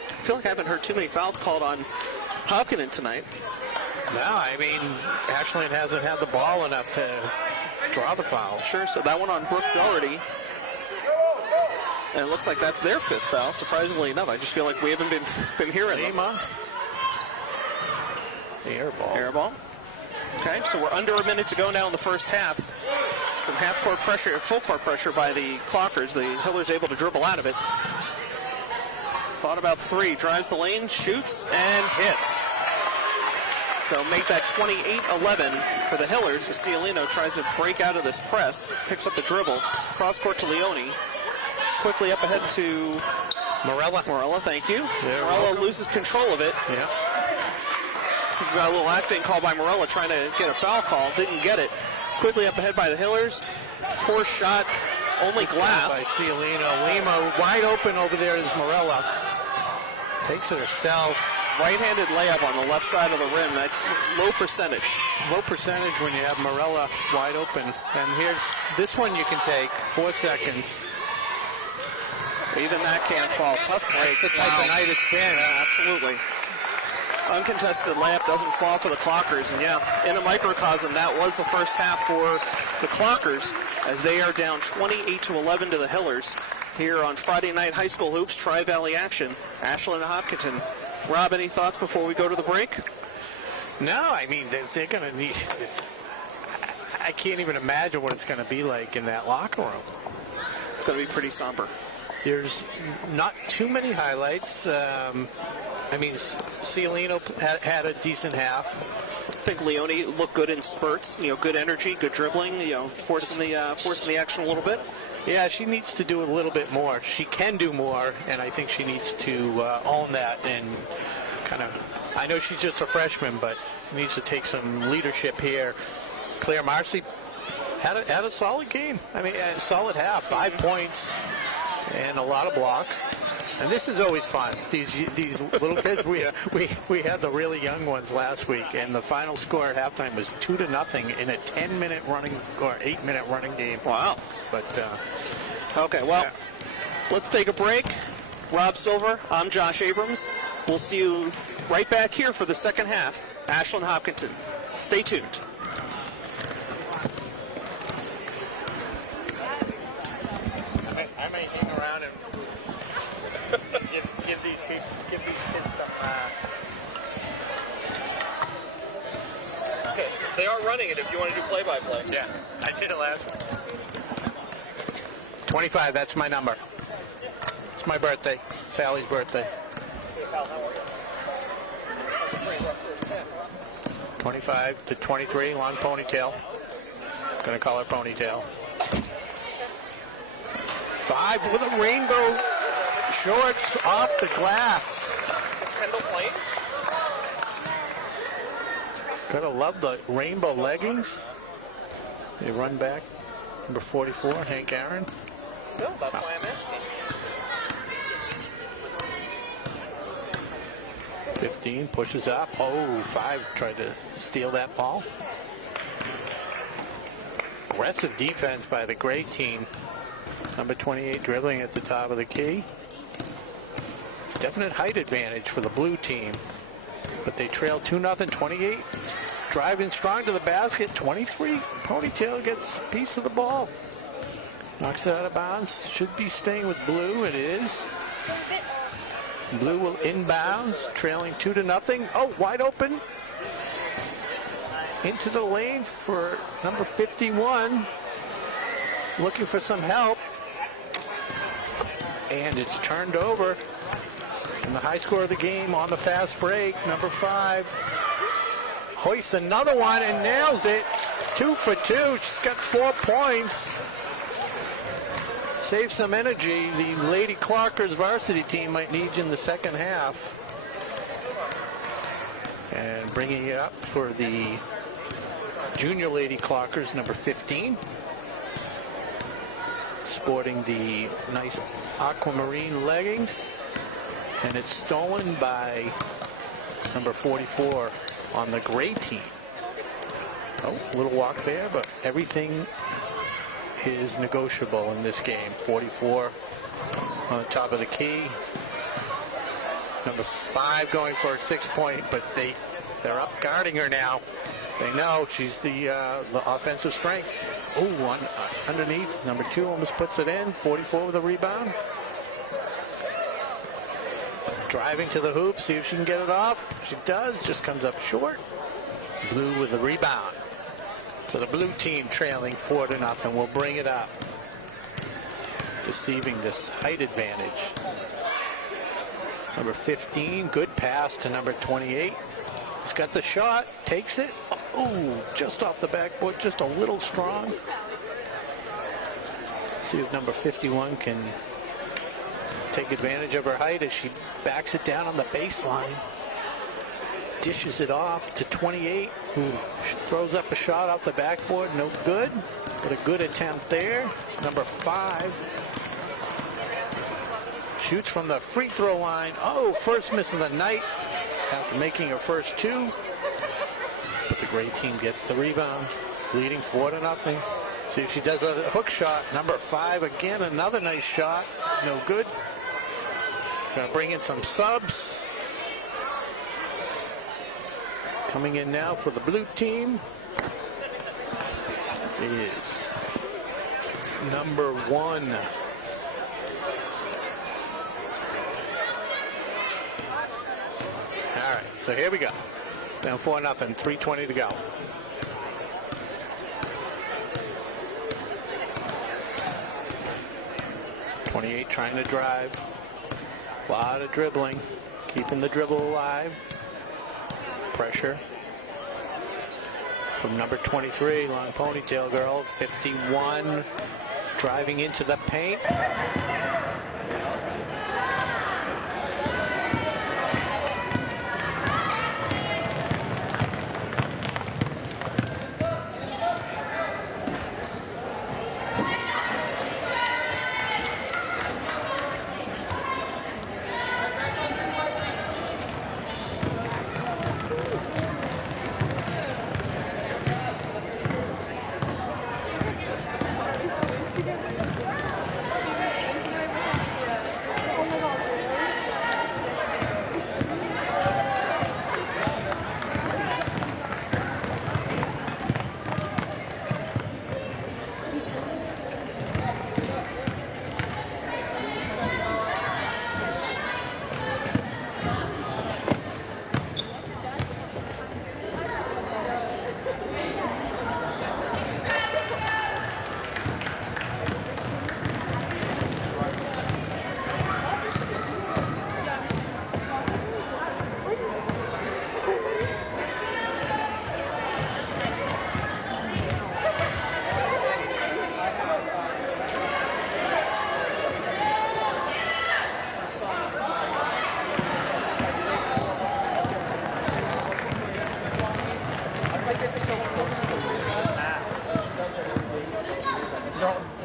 I feel like I haven't heard too many fouls called on Hopkinton tonight. No, I mean, Ashland hasn't had the ball enough to draw the foul. Sure, so that one on Brooke Doherty. And it looks like that's their 5th foul, surprisingly enough. I just feel like we haven't been hearing them. The air ball. Air ball. Okay, so we're under a minute to go now in the first half. Some half-court pressure, full court pressure by the Clockers. The Hillers able to dribble out of it. Thought about 3, drives the lane, shoots, and hits. So make that 28-11 for the Hillers. Cialino tries to break out of this press, picks up the dribble, cross-court to Leone. Quickly up ahead to Morella, thank you. Morella loses control of it. Yeah. Got a little acting call by Morella trying to get a foul call. Didn't get it. Quickly up ahead by the Hillers. Poor shot. Only glass. By Cialino. Lima wide open over there is Morella. Takes it herself. Right-handed layup on the left side of the rim. That low percentage. Low percentage when you have Morella wide open. And here's this one you can take. 4 seconds. Even that can't fall. Tough break. The type of night it's been. Yeah, absolutely. Uncontested layup doesn't fall for the Clockers. And yeah, in a microcosm, that was the first half for the Clockers as they are down 28-11 to the Hillers here on Friday Night High School Hoops Tri-Valley action. Ashland and Hopkinton. Rob, any thoughts before we go to the break? No, I mean, they're going to need... I can't even imagine what it's going to be like in that locker room. It's going to be pretty somber. There's not too many highlights. I mean, Cialino had a decent half. I think Leone looked good in spurts. You know, good energy, good dribbling. You know, forcing the action a little bit. Yeah, she needs to do a little bit more. She can do more, and I think she needs to own that and kind of. I know she's just a freshman, but needs to take some leadership here. Claire Marcy had a solid game. I mean, a solid half, 5 points. And a lot of blocks, and this is always fun. These little kids. We had the really young ones last week, and the final score at halftime was 2-0 in a 10-minute running or 8-minute running game. Wow! But okay, well, let's take a break. Rob Silver, I'm Josh Abrams. We'll see you right back here for the second half. Ashland Hopkinton. Stay tuned. I may hang around and give these kids some. Okay, they are running it if you want to do play-by-play. Yeah, I did it last week. 25, that's my number. It's my birthday. Sally's birthday. 25 to 23, long ponytail. Gonna call her ponytail. 5 with a rainbow shorts off the glass. Kendall playing? Gotta love the rainbow leggings. They run back. Number 44, Hank Aaron. No, that's why I'm asking. 15 pushes up. Oh, 5 tried to steal that ball. Aggressive defense by the gray team. Number 28 dribbling at the top of the key. Definite height advantage for the blue team. But they trail 2-0, 28. Driving strong to the basket. 23. Ponytail gets a piece of the ball. Knocks it out of bounds. Should be staying with blue. It is. Blue will inbounds. Trailing 2-0. Oh, wide open. Into the lane for number 51. Looking for some help. And it's turned over. And the high score of the game on the fast break, number 5. Hoists another one and nails it. 2 for 2. She's got 4 points. Save some energy. The Lady Clockers varsity team might need in the second half. And bringing it up for the junior Lady Clockers, number 15. Sporting the nice aquamarine leggings. And it's stolen by number 44 on the gray team. Oh, a little walk there, but everything is negotiable in this game. 44 on the top of the key. Number 5 going for a 6-point, but they're up guarding her now. They know she's the offensive strength. Oh, underneath. Number 2 almost puts it in. 44 with a rebound. Driving to the hoop, see if she can get it off. She does, just comes up short. Blue with the rebound. So the blue team trailing 4-0 will bring it up. Deceiving this height advantage. Number 15, good pass to number 28. He's got the shot, takes it. Oh, just off the backboard, just a little strong. See if number 51 can take advantage of her height as she backs it down on the baseline. Dishes it off to 28, who throws up a shot off the backboard, no good, but a good attempt there. Number 5 shoots from the free throw line. Oh, first miss of the night after making her first 2. But the gray team gets the rebound, leading 4-0. See if she does a hook shot. Number 5 again, another nice shot, no good. Gonna bring in some subs. Coming in now for the blue team is number 1. All right, so here we go. Down 4-0, 3:20 to go. .28 trying to drive. A lot of dribbling, keeping the dribble alive. Pressure from number 23, long ponytail girl. 51 driving into the paint.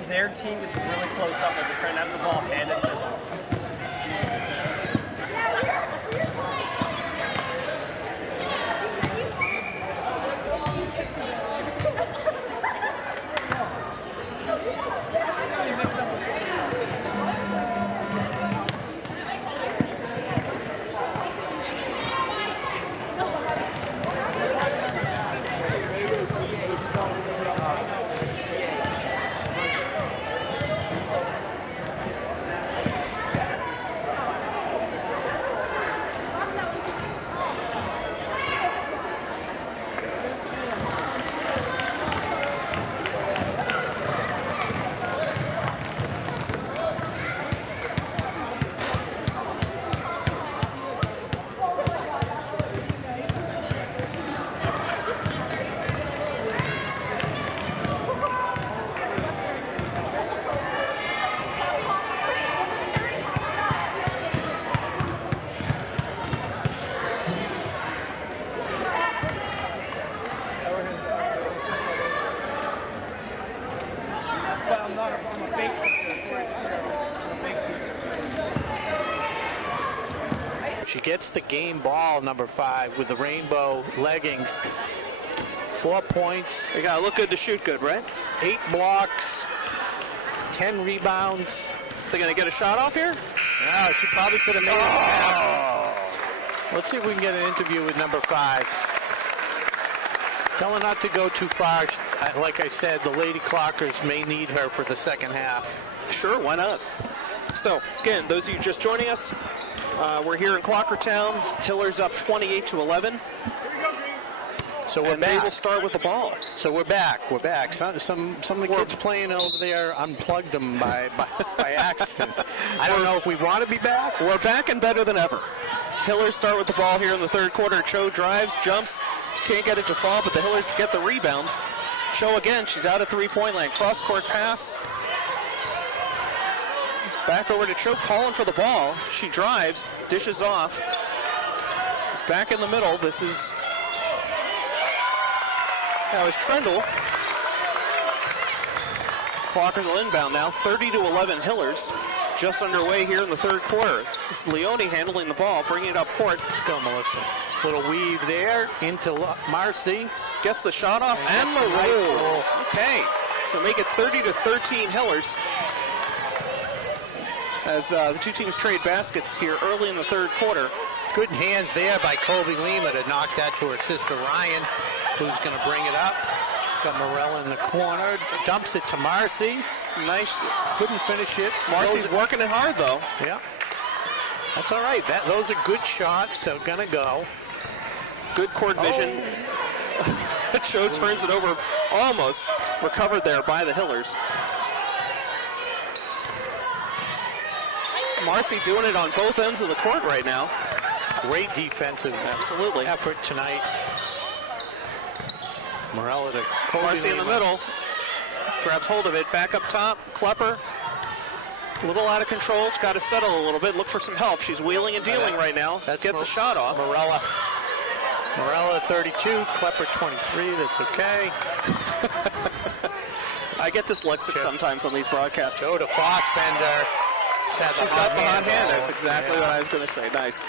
Their team gets really close up and they're trying to have the ball handed to them. She gets the game ball, number 5, with the rainbow leggings. 4 points. They gotta look good to shoot good, right? 8 blocks. 10 rebounds. They're going to get a shot off here? No, she probably could have made it. Let's see if we can get an interview with number 5. Tell her not to go too far. Like I said, the Lady Clockers may need her for the second half. Sure, why not? So, again, those of you just joining us, we're here in Clockertown. Hillers up 28-11. So we're and back. they will start with the ball. So we're back. We're back. Some of the kids playing over there unplugged them by accident. I don't know if we want to be back. We're back and better than ever. Hillers start with the ball here in the third quarter. Cho drives, jumps, can't get it to fall, but the Hillers get the rebound. Cho again, she's out of three-point line. Cross-court pass. Back over to Cho, calling for the ball. She drives, dishes off. Back in the middle. This is... That was Trendle. Clockers will inbound now. 30-11 Hillers. Just underway here in the third quarter. This is Leone handling the ball, bringing it up court. Go, Melissa. Little weave there into Marcy. Gets the shot off and the roll. Okay, so make it 30-13 Hillers. As the two teams trade baskets here early in the third quarter. Good hands there by Colby Lima to knock that to her sister Ryan, who's going to bring it up. Got Morella in the corner, dumps it to Marcy. Nice, couldn't finish it. Marcy's working it hard though. Yeah, that's all right. Those are good shots. They're going to go. Good court vision. Cho turns it over, almost recovered there by the Hillers. Marcy doing it on both ends of the court right now. Great defensive effort tonight. Morella to Colby Marcy in the middle. Grabs hold of it. Back up top. Klepper. A little out of control. She's got to settle a little bit. Look for some help. She's wheeling and dealing right now. Gets a shot off. Morella 32. Klepper 23. That's okay. I get dyslexic sometimes on these broadcasts. Go to Fossbender. She's got the hot hand. That's exactly what I was going to say. Nice.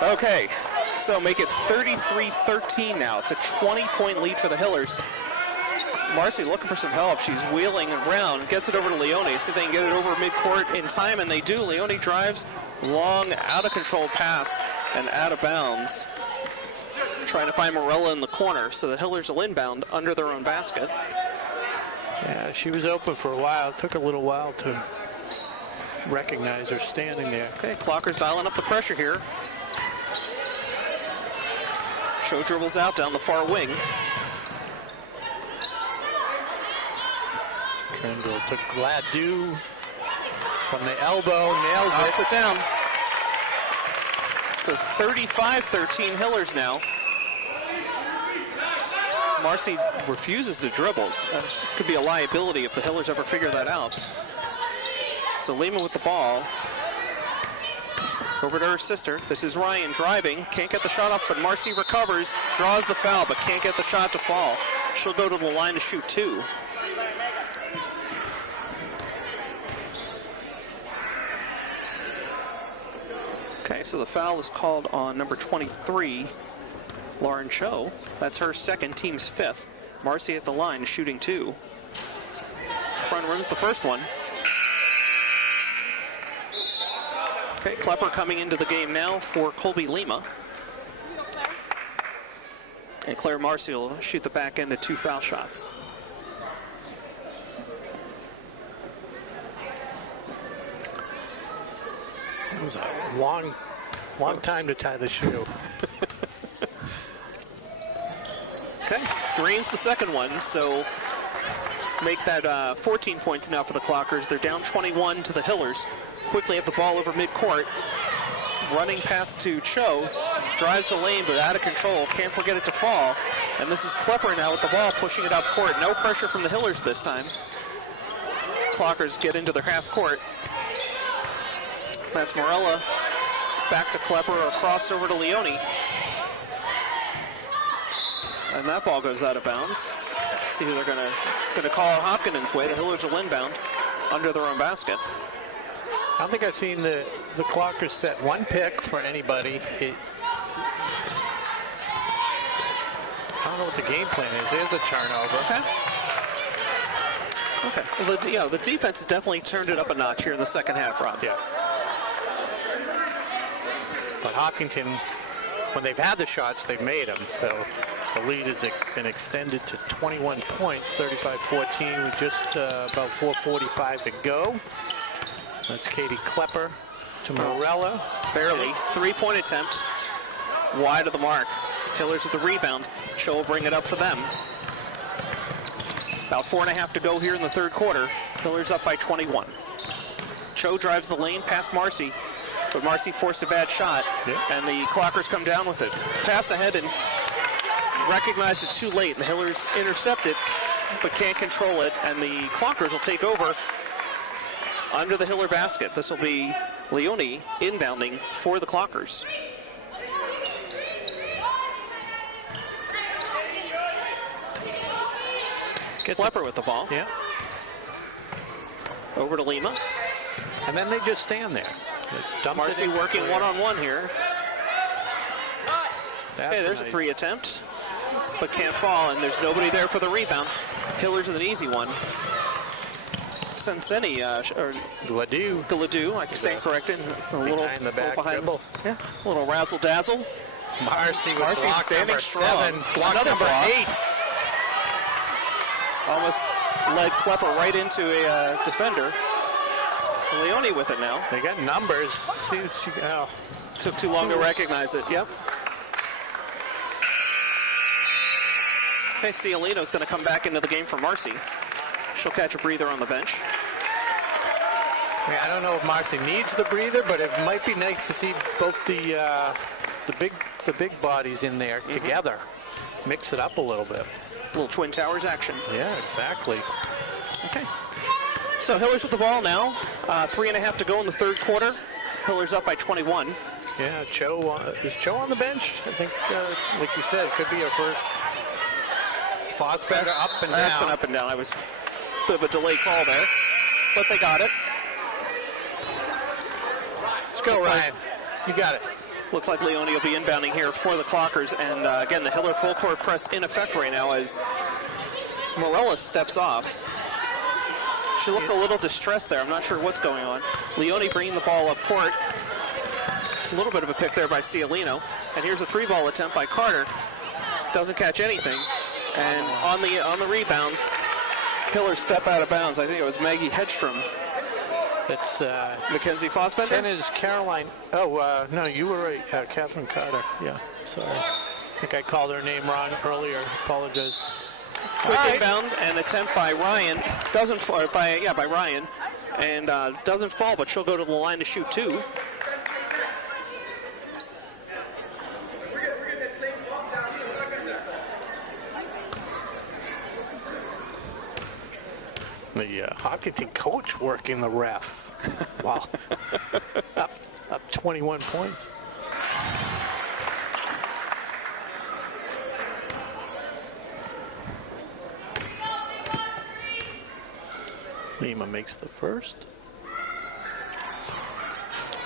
Okay, so make it 33-13 now. It's a 20-point lead for the Hillers. Marcy looking for some help. She's wheeling around, gets it over to Leone. See if they can get it over midcourt in time, and they do. Leone drives, long, out-of-control pass, and out of bounds. Trying to find Morella in the corner, so the Hillers will inbound under their own basket. Yeah, she was open for a while. It took a little while to recognize her standing there. Okay, Clockers dialing up the pressure here. Cho dribbles out down the far wing. Trendle took Gladue from the elbow, nails it. Knocks it down. So 35-13 Hillers now. Marcy refuses to dribble. That could be a liability if the Hillers ever figure that out. So Lehman with the ball. Over to her sister. This is Ryan driving. Can't get the shot off, but Marcy recovers. Draws the foul, but can't get the shot to fall. She'll go to the line to shoot two. Okay, so the foul is called on number 23, Lauren Cho. That's her second, team's fifth. Marcy at the line, shooting two. Front rim's the first one. Okay, Klepper coming into the game now for Colby Lima. And Claire Marcy will shoot the back end at two foul shots. It was a long time to tie the shoe. Okay, Green's the second one, so make that 14 points now for the Clockers. They're down 21 to the Hillers. Quickly have the ball over midcourt. Running pass to Cho. Drives the lane, but out of control. Can't forget it to fall. And this is Klepper now with the ball, pushing it up court. No pressure from the Hillers this time. Clockers get into their half court. That's Morella. Back to Klepper, across over to Leone. And that ball goes out of bounds. See who they're going to call Hopkinton's way. The Hillers will inbound under their own basket. I don't think I've seen the Clockers set one pick for anybody. I don't know what the game plan is. There's a turnover. Okay. Okay. Well, the defense has definitely turned it up a notch here in the second half, Rob. Yeah. But Hopkinton, when they've had the shots, they've made them. So the lead has been extended to 21 points, 35-14 with just about 4:45 to go. That's Katie Klepper to Morella. Barely. 3-point attempt. Wide of the mark. Hillers with the rebound. Cho will bring it up for them. About 4.5 to go here in the third quarter. Hillers up by 21. Cho drives the lane past Marcy, but Marcy forced a bad shot, and the Clockers come down with it. Pass ahead and recognize it too late. The Hillers intercept it, but can't control it, and the Clockers will take over under the Hiller basket. This will be Leone inbounding for the Clockers. Klepper with the ball. Yeah. Over to Lima. And then they just stand there. Marcy working one-on-one here. That's hey, there's a three attempt, but can't fall, and there's nobody there for the rebound. Hillers with an easy one. Senseni, or Gladue, I stand corrected. It's a little behind the back behind. dribble. Yeah, a little razzle-dazzle. Marcy with standing number strong. 7. Block Another number block. 8. Almost led Klepper right into a defender. Leone with it now. They got numbers. See what she got. Took too long to recognize it. Yep. Okay, Cialino's going to come back into the game for Marcy. She'll catch a breather on the bench. I don't know if Marcy needs the breather, but it might be nice to see both the big bodies in there together. Mix it up a little bit. A little Twin Towers action. Yeah, exactly. Okay. So Hillers with the ball now. 3.5 to go in the third quarter. Hillers up by 21. Yeah, Cho is Cho on the bench? I think, like you said, it could be our first. Fosbetter up and down. That's an up and down. I was a bit of a delay call there, but they got it. Let's go, Ryan. You got it. Looks like Leone will be inbounding here for the Clockers, and again, the Hiller full court press in effect right now as Morella steps off. She looks a little distressed there. I'm not sure what's going on. Leone bringing the ball up court. A little bit of a pick there by Cialino, and here's a three-ball attempt by Carter. Doesn't catch anything, and on the rebound, Hiller step out of bounds. I think it was Maggie Hedstrom. It's Mackenzie Fossbender? 10 is Caroline. Oh, no, you were right. Catherine Carter. Yeah, sorry. I think I called her name wrong earlier. Apologize. Quick inbound and attempt by Ryan. Doesn't fall, by Ryan. And doesn't fall, but she'll go to the line to shoot two. The Hopkinton coach working the ref. Wow. up 21 points. Lima makes the first.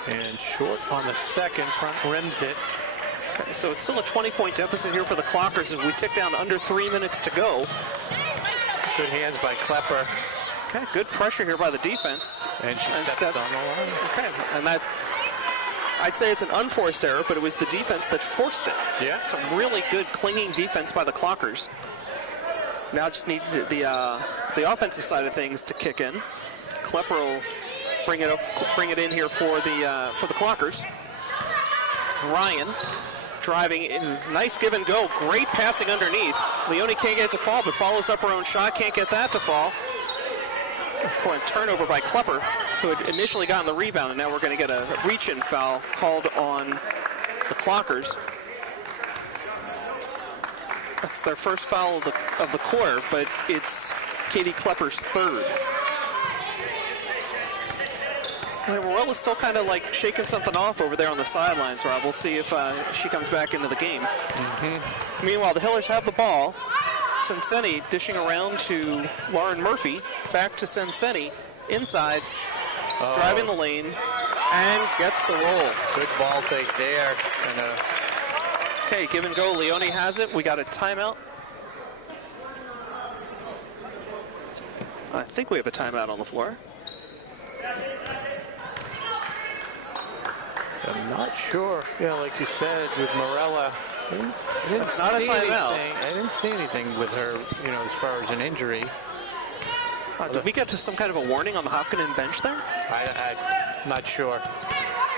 And short on the second, front rims it. Okay, so it's still a 20-point deficit here for the Clockers as we tick down to under 3 minutes to go. Good hands by Klepper. Okay, good pressure here by the defense. And she stepped on the line. Okay, and that, I'd say it's an unforced error, but it was the defense that forced it. Yeah. Some really good clinging defense by the Clockers. Now just need the offensive side of things to kick in. Klepper will bring it in here for the Clockers. Ryan driving in, nice give and go, great passing underneath. Leone can't get it to fall, but follows up her own shot, can't get that to fall. For a turnover by Klepper, who had initially gotten the rebound, and now we're going to get a reach-in foul called on the Clockers. That's their first foul of the quarter, but it's Katie Klepper's third. Morella's still kind of like shaking something off over there on the sidelines, Rob. We'll see if she comes back into the game. Meanwhile, the Hillers have the ball. Senseni dishing around to Lauren Murphy. Back to Senseni. Inside. Driving the lane. And gets the roll. Good ball fake there. And okay, give and go. Leone has it. We got a timeout. I think we have a timeout on the floor. I'm not sure. Yeah, like you said, with Morella, It's not a timeout. I didn't see anything with her, as far as an injury. Did we get to some kind of a warning on the Hopkinton bench there? I'm not sure.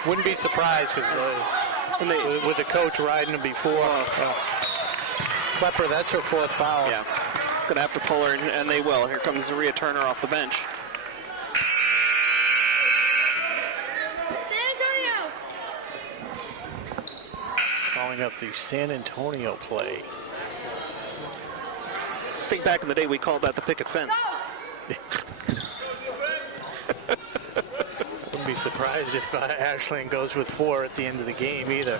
Wouldn't be surprised because with the coach riding them before. Klepper, that's her 4th foul. Yeah. Going to have to pull her, and they will. Here comes Zaria Turner off the bench. Calling up the San Antonio play. I think back in the day we called that the picket fence. Wouldn't be surprised if Ashland goes with 4 at the end of the game either.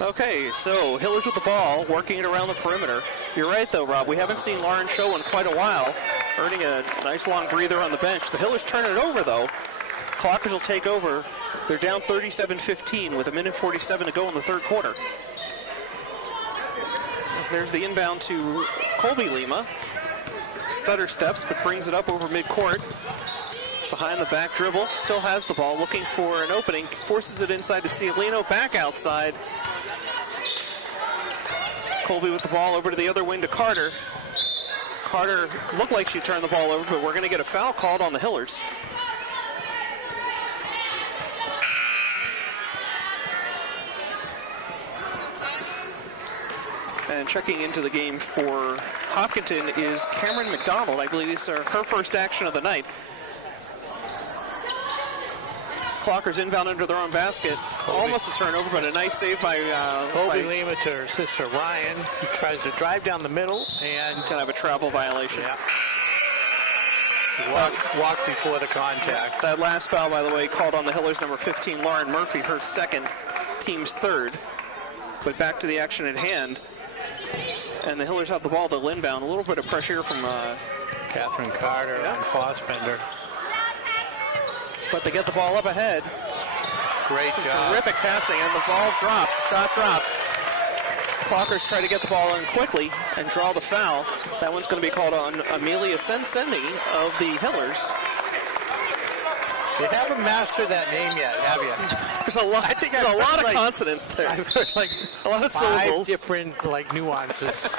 Okay, so Hillers with the ball, working it around the perimeter. You're right, though, Rob. We haven't seen Lauren Show in quite a while, earning a nice long breather on the bench. The Hillers turn it over, though. Clockers will take over. They're down 37-15 with 1:47 to go in the 3rd quarter. There's the inbound to Colby Lima. Stutter steps, but brings it up over midcourt. Behind the back dribble, still has the ball, looking for an opening, forces it inside to Cialino, back outside. Colby with the ball over to the other wing to Carter. Carter looked like she turned the ball over, but we're going to get a foul called on the Hillers. And checking into the game for Hopkinton is Cameron McDonald. I believe these are her first action of the night. Clockers inbound under their own basket. Colby. Almost a turnover, but a nice save by Colby Lima to her sister Ryan, who tries to drive down the middle and can have a travel violation. Yeah. Walk before the contact. That last foul, by the way, called on the Hillers, number 15, Lauren Murphy, her 2nd, team's 3rd. But back to the action at hand. And the Hillers have the ball to inbound. A little bit of pressure from Catherine Carter and Fossbender. But they get the ball up ahead. Great job. Terrific passing, and the ball drops. The shot drops. Clockers try to get the ball in quickly and draw the foul. That one's going to be called on Amelia Sensendi of the Hillers. You haven't mastered that name yet, have you? There's a lot. I think there's a lot of consonants there. I've heard like a lot of 5 syllables. different nuances.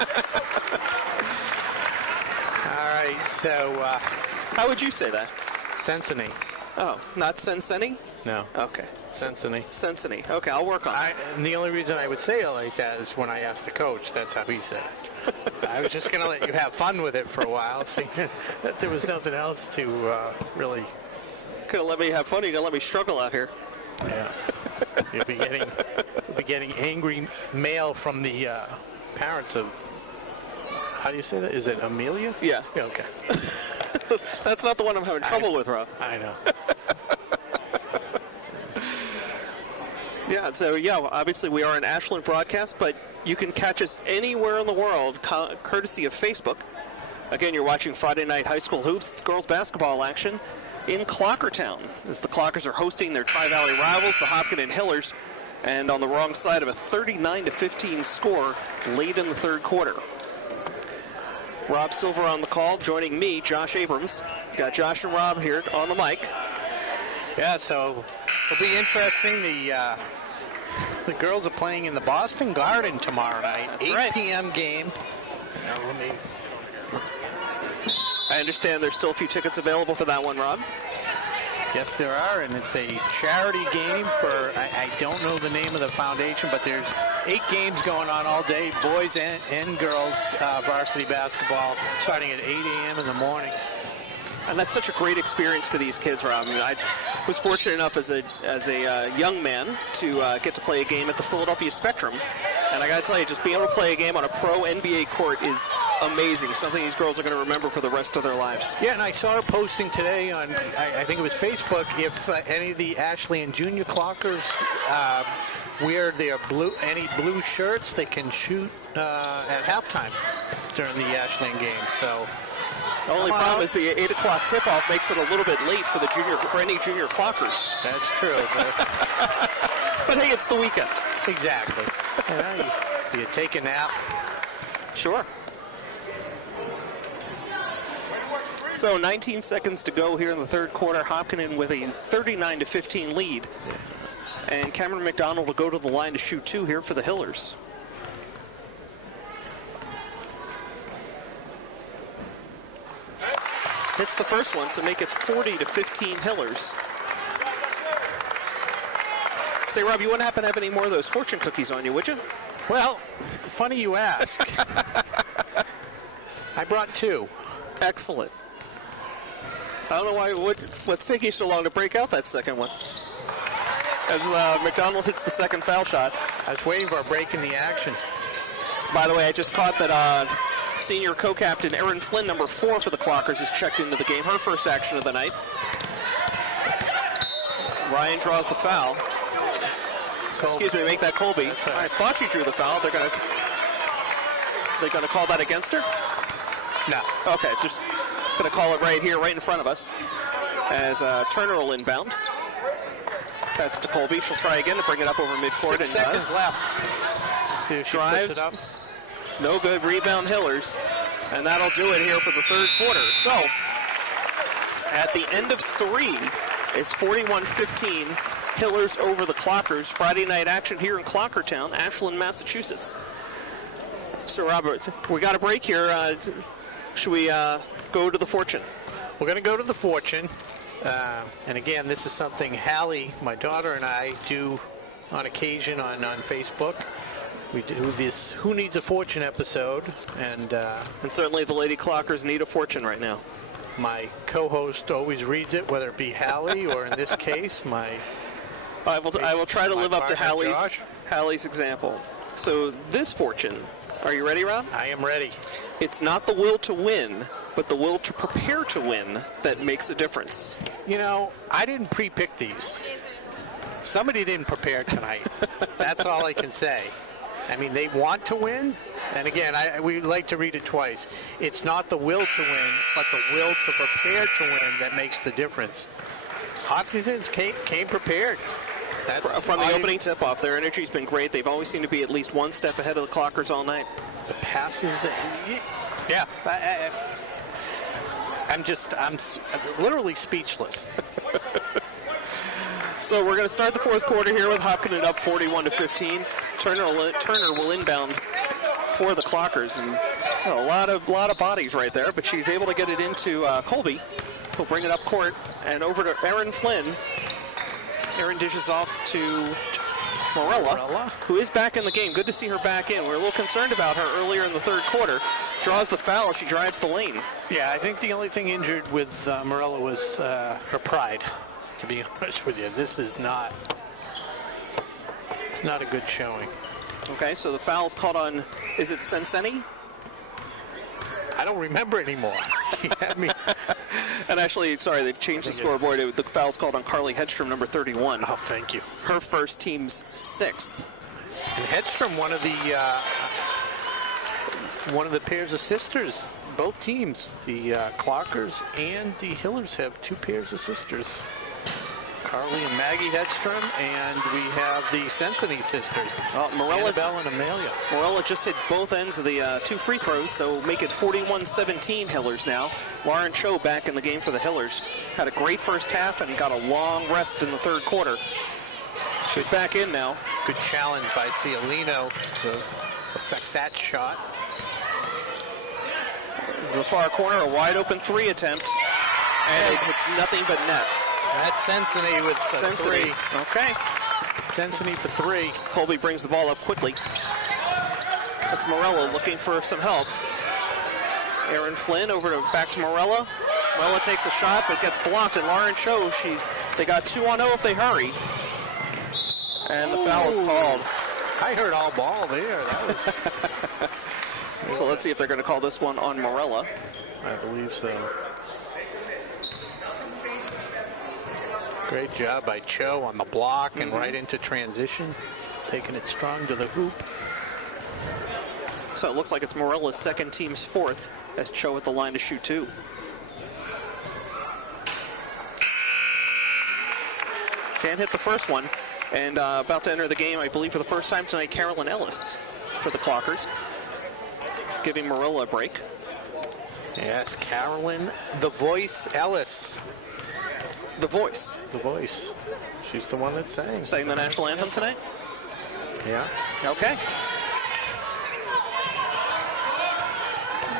All right, so how would you say that? Sensini. Oh, not Senseni? No. Okay. Sensini. Sensini. Okay, I'll work on it. And the only reason I would say it like that is when I asked the coach, that's how he said it. I was just going to let you have fun with it for a while, seeing that there was nothing else to really... Could have let me have fun. You're going to let me struggle out here. Yeah. You'll be getting angry mail from the parents of... How do you say that? Is it Amelia? Yeah. Yeah, okay. That's not the one I'm having trouble with, Rob. I know. Yeah, so obviously we are an Ashland broadcast, but you can catch us anywhere in the world, courtesy of Facebook. Again, you're watching Friday Night High School Hoops. It's girls basketball action in Clockertown, as the Clockers are hosting their Tri-Valley rivals, the Hopkinton Hillers, and on the wrong side of a 39-15 score late in the 3rd quarter. Rob Silver on the call, joining me, Josh Abrams. Got Josh and Rob here on the mic. Yeah, so it'll be interesting. The girls are playing in the Boston Garden tomorrow night. That's 8 right. p.m. game. I understand there's still a few tickets available for that one, Rob. Yes, there are, and it's a charity game for, I don't know the name of the foundation, but there's 8 games going on all day, boys and girls varsity basketball, starting at 8 a.m. in the morning. And that's such a great experience for these kids, Rob. I mean, I was fortunate enough as a young man to get to play a game at the Philadelphia Spectrum. And I got to tell you, just being able to play a game on a pro NBA court is amazing. Something these girls are going to remember for the rest of their lives. Yeah, and I saw a posting today on, I think it was Facebook, if any of the Ashland Junior Clockers wear their any blue shirts, they can shoot at halftime during the Ashland game. So the only problem is the 8 o'clock tip-off makes it a little bit late for any junior Clockers. That's true. But hey, it's the weekend. Exactly. You take a nap. Sure. So 19 seconds to go here in the third quarter. Hopkinton with a 39-15 lead. And Cameron McDonald will go to the line to shoot 2 here for the Hillers. Hits the first one, so make it 40-15 Hillers. Say, Rob, you wouldn't happen to have any more of those fortune cookies on you, would you? Well, funny you ask. I brought 2. Excellent. I don't know why. What's taking you so long to break out that second one? As McDonald hits the second foul shot. I was waiting for a break in the action. By the way, I just caught that senior co-captain Erin Flynn, number 4 for the Clockers, is checked into the game. Her first action of the night. Ryan draws the foul. Excuse me, make that Colby. I thought she drew the foul. They're gonna call that against her? No. Okay, just gonna call it right here, right in front of us. As Turner will inbound. That's to Colby. She'll try again to bring it up over midcourt. 6 seconds left. See if she drives. puts it up. No good. Rebound Hillers. And that'll do it here for the third quarter. So, at the end of 3, it's 41-15. Hillers over the Clockers. Friday night action here in Clockertown, Ashland, Massachusetts. So, Robert, we got a break here. Should we go to the Fortune? We're going to go to the Fortune. And again, this is something Hallie, my daughter, and I do on occasion on Facebook. We do this Who Needs a Fortune episode. And certainly the Lady Clockers need a fortune right now. My co-host always reads it, whether it be Hallie or in this case, I will try to live up to partner, Hallie's example. So this fortune, are you ready, Rob? I am ready. It's not the will to win, but the will to prepare to win that makes a difference. You know, I didn't pre-pick these. Somebody didn't prepare tonight. That's all I can say. I mean, they want to win. And again, we like to read it twice. It's not the will to win, but the will to prepare to win that makes the difference. Hopkinton came prepared. From the opening tip-off, their energy's been great. They've always seemed to be at least one step ahead of the Clockers all night. The passes, yeah. I'm literally speechless. So we're going to start the fourth quarter here with Hopkinton up 41-15. Turner will inbound for the Clockers, and a lot of bodies right there. But she's able to get it into Colby, who'll bring it up court and over to Erin Flynn. Erin dishes off to Morella, who is back in the game. Good to see her back in. We were a little concerned about her earlier in the third quarter. Draws the foul. She drives the lane. Yeah, I think the only thing injured with Morella was her pride, to be honest with you. This is not a good showing. Okay, so the foul's called on, is it Senseni? I don't remember anymore. He had me. And actually, sorry, they've changed the scoreboard. The foul's called on Carly Hedstrom, number 31. Oh, thank you. Her first, team's 6th. And Hedstrom, one of the pairs of sisters. Both teams, the Clockers and the Hillers, have 2 pairs of sisters. Carly and Maggie Hedstrom, and we have the Senseni sisters, Annabelle and Amelia. Morella just hit both ends of the 2 free throws, so make it 41-17 Hillers now. Lauren Cho back in the game for the Hillers. Had a great first half and got a long rest in the third quarter. She's back in now. Good challenge by Cialino to affect that shot. The far corner, a wide open 3 attempt, and it's nothing but net. That's Senseni with 3. Okay. Senseni for 3. Colby brings the ball up quickly. That's Morella looking for some help. Erin Flynn back to Morella. Morella takes a shot but gets blocked, and Lauren Cho, they got 2 on 0 if they hurry. And the foul is called. I heard all ball there. That was. So let's see if they're going to call this one on Morella. I believe so. Great job by Cho on the block and right into transition, taking it strong to the hoop. So it looks like it's Morella's second, team's 4th, as Cho at the line to shoot 2. Can't hit the first one. And about to enter the game, I believe for the first time tonight, Carolyn Ellis for the Clockers, giving Morella a break. Yes, Carolyn The Voice Ellis. The Voice. The Voice. She's the one that Sang the national anthem tonight? Yeah. Okay.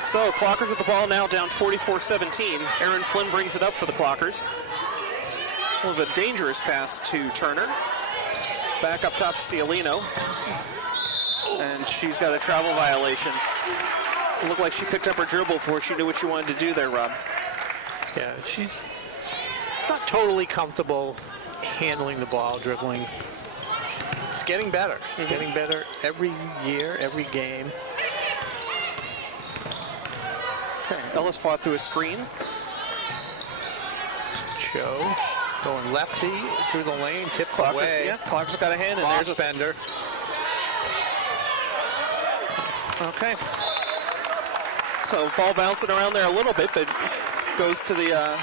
So, Clockers with the ball now down 44-17. Aaron Flynn brings it up for the Clockers. A little bit dangerous pass to Turner. Back up top to Cialino. And she's got a travel violation. It looked like she picked up her dribble before she knew what she wanted to do there, Rob. Yeah, she's not totally comfortable handling the ball, dribbling. It's getting better. She's getting better every year, every game. Okay. Ellis fought through a screen. Cho going lefty through the lane, tipped away. Yeah, Clockers got a hand, and there's a bender. Okay. So ball bouncing around there a little bit, but goes to the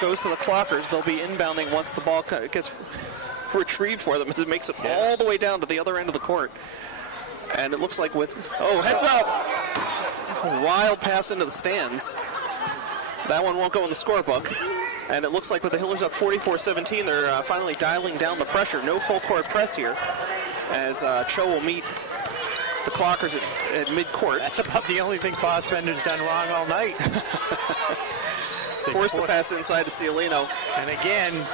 Clockers. They'll be inbounding once the ball gets retrieved for them, as it makes it all the way down to the other end of the court. And it looks like heads up! A wild pass into the stands. That one won't go in the scorebook. And it looks like with the Hillers up 44-17, they're finally dialing down the pressure. No full court press here, as Cho will meet the Clockers at mid-court. That's about the only thing Fossbender's done wrong all night. Forced the pass inside to Cialino. And again,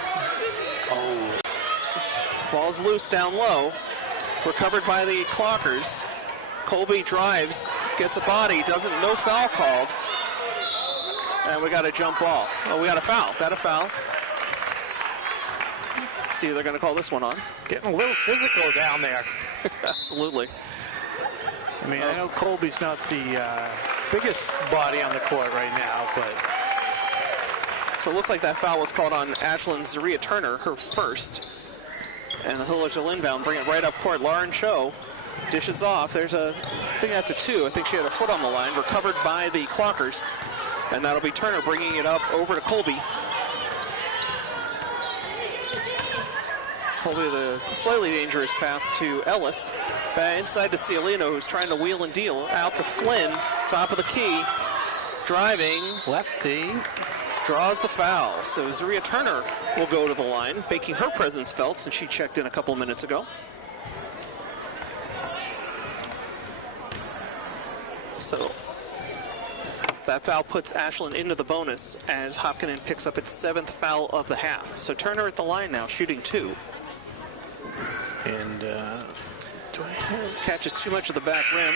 ball's loose down low. Recovered by the Clockers. Colby drives, gets a body, no foul called. And we got a jump ball. Oh, we got a foul. Got a foul. See if they're going to call this one on. Getting a little physical down there. Absolutely. I mean, I know Colby's not the biggest body on the court right now, but... So it looks like that foul was called on Ashlyn Zaria Turner, her first. And the Hillers will inbound, bring it right up court. Lauren Cho dishes off. I think that's a 2. I think she had her foot on the line. Recovered by the Clockers. And that'll be Turner bringing it up over to Colby. Colby with a slightly dangerous pass to Ellis. Back inside to Cialino, who's trying to wheel and deal. Out to Flynn, top of the key. Driving. Lefty. Draws the foul. So Zaria Turner will go to the line, making her presence felt since she checked in a couple of minutes ago. So that foul puts Ashland into the bonus as Hopkinton picks up its 7th foul of the half. So Turner at the line now, shooting 2. And catches too much of the back rim.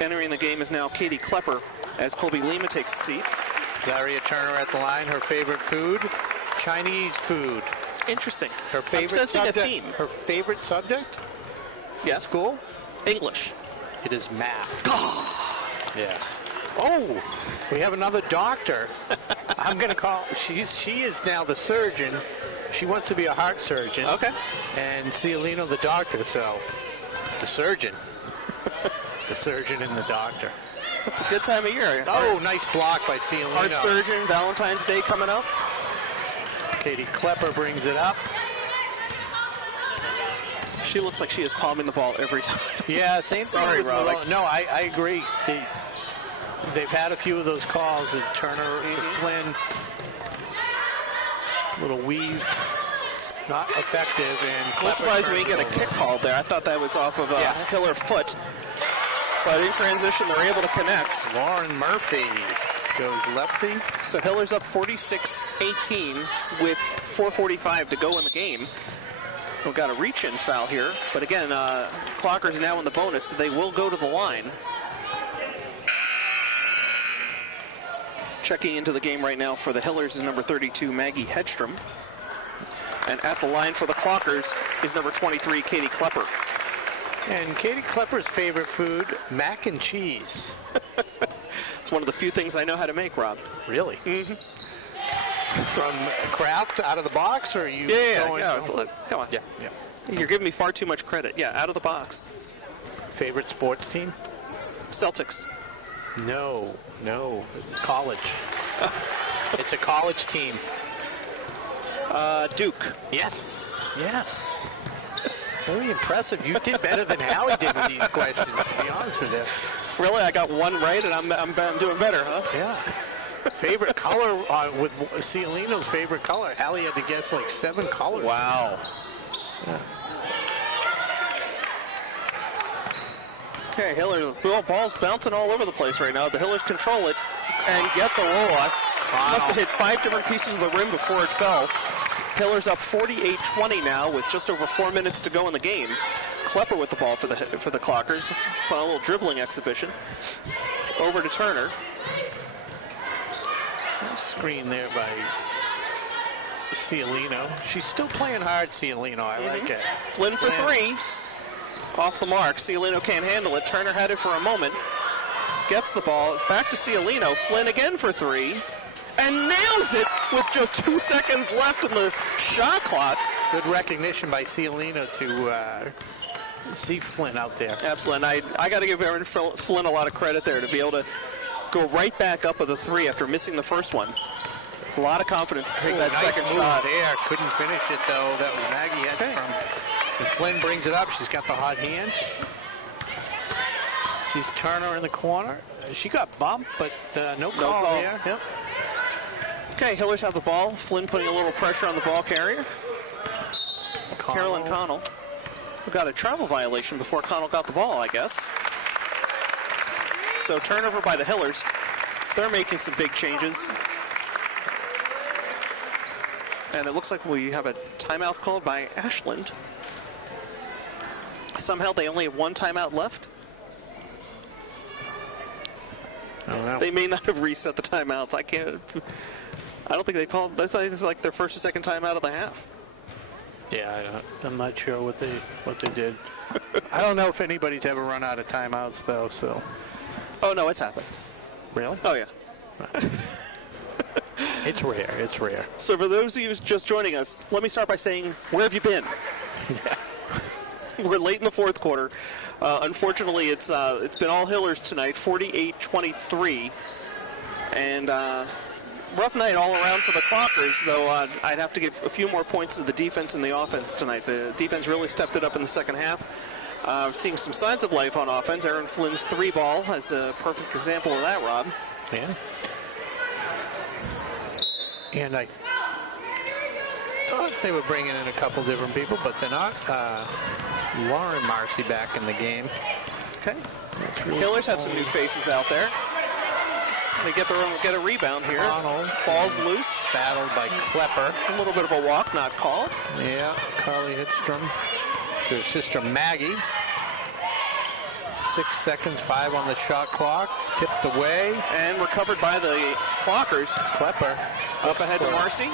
Entering the game is now Katie Klepper as Colby Lima takes a seat. Zaria Turner at the line. Her favorite food, Chinese food. Interesting. Her favorite subject. A theme. Her favorite subject? Yes. School? English. It is math. Yes. Oh, we have another doctor. I'm going to call. She is now the surgeon. She wants to be a heart surgeon. Okay. And Cialino the doctor. So the surgeon. The surgeon and the doctor. It's a good time of year. Oh, nice block by Cialino. Heart surgeon, Valentine's Day coming up. Katie Klepper brings it up. She looks like she is palming the ball every time. Yeah, same thing. Sorry, Rob. No, I agree. They've had a few of those calls at Turner to Flynn. Little weave. Not effective. And I'm surprised we didn't get a kick called there. I thought that was off of a Hiller foot. But in transition, they're able to connect. Lauren Murphy goes lefty. So Hiller's up 46-18 with 4:45 to go in the game. We've got a reach-in foul here. But again, Clocker's now in the bonus, so they will go to the line. Checking into the game right now for the Hillers is number 32, Maggie Hedstrom. And at the line for the Clockers is number 23, Katie Klepper. And Katie Klepper's favorite food, mac and cheese. It's one of the few things I know how to make, Rob. Really? Mm-hmm. From Kraft, out of the box, or are you going? Yeah. Come on. Yeah. You're giving me far too much credit. Yeah, out of the box. Favorite sports team? Celtics. No. College. It's a college team. Duke. Yes. Very impressive. You did better than Howie did with these questions, to be honest with you. Really? I got one right, and I'm doing better, huh? Yeah. Favorite color with Cialino's favorite color. Hallie had to guess like 7 colors. Wow. Yeah. Okay, Hillers, ball's bouncing all over the place right now. The Hillers control it and get the roll. Must have hit 5 different pieces of the rim before it fell. Hillers up 48-20 now with just over 4 minutes to go in the game. Klepper with the ball for the Clockers. A little dribbling exhibition. Over to Turner. Screen there by Cialino. She's still playing hard, Cialino. I like it. Flynn for 3. Off the mark. Cialino can't handle it. Turner had it for a moment. Gets the ball. Back to Cialino. Flynn again for 3. And nails it with just 2 seconds left in the shot clock. Good recognition by Cialino to see Flynn out there. Absolutely. And I got to give Aaron Flynn a lot of credit there to be able to go right back up with a 3 after missing the first one. A lot of confidence to take that nice second move shot. There, couldn't finish it though. That was Maggie Hedstrom. And Flynn brings it up. She's got the hot hand. Sees Turner in the corner. She got bumped, but no call there. Yep. Okay, Hillers have the ball. Flynn putting a little pressure on the ball carrier. Carolyn Connell, who got a travel violation before Connell got the ball, I guess. So turnover by the Hillers. They're making some big changes. And it looks like we have a timeout called by Ashland. Somehow they only have 1 timeout left. I don't know. They may not have reset the timeouts. I don't think they called. This is like their first or second timeout of the half. Yeah, I'm not sure what they did. I don't know if anybody's ever run out of timeouts though. So. Oh no, it's happened. Really? Oh yeah. It's rare. It's rare. So for those of you just joining us, let me start by saying, where have you been? Yeah. We're late in the fourth quarter. Unfortunately, it's been all Hillers tonight, 48-23, and rough night all around for the Clockers. Though I'd have to give a few more points to the defense and the offense tonight. The defense really stepped it up in the second half. Seeing some signs of life on offense. Aaron Flynn's 3-ball is a perfect example of that, Rob. Yeah. And I thought they were bringing in a couple different people, but they're not. Lauren Marcy back in the game. Okay. Hillers have some new faces out there. They get a rebound here. Arnold. Ball's loose. Battled by Klepper. A little bit of a walk, not called. Yeah, Carly Hedstrom. Their sister Maggie. 6 seconds, 5 on the shot clock. Tipped away. And recovered by the Clockers. Klepper. Up ahead to Marcy.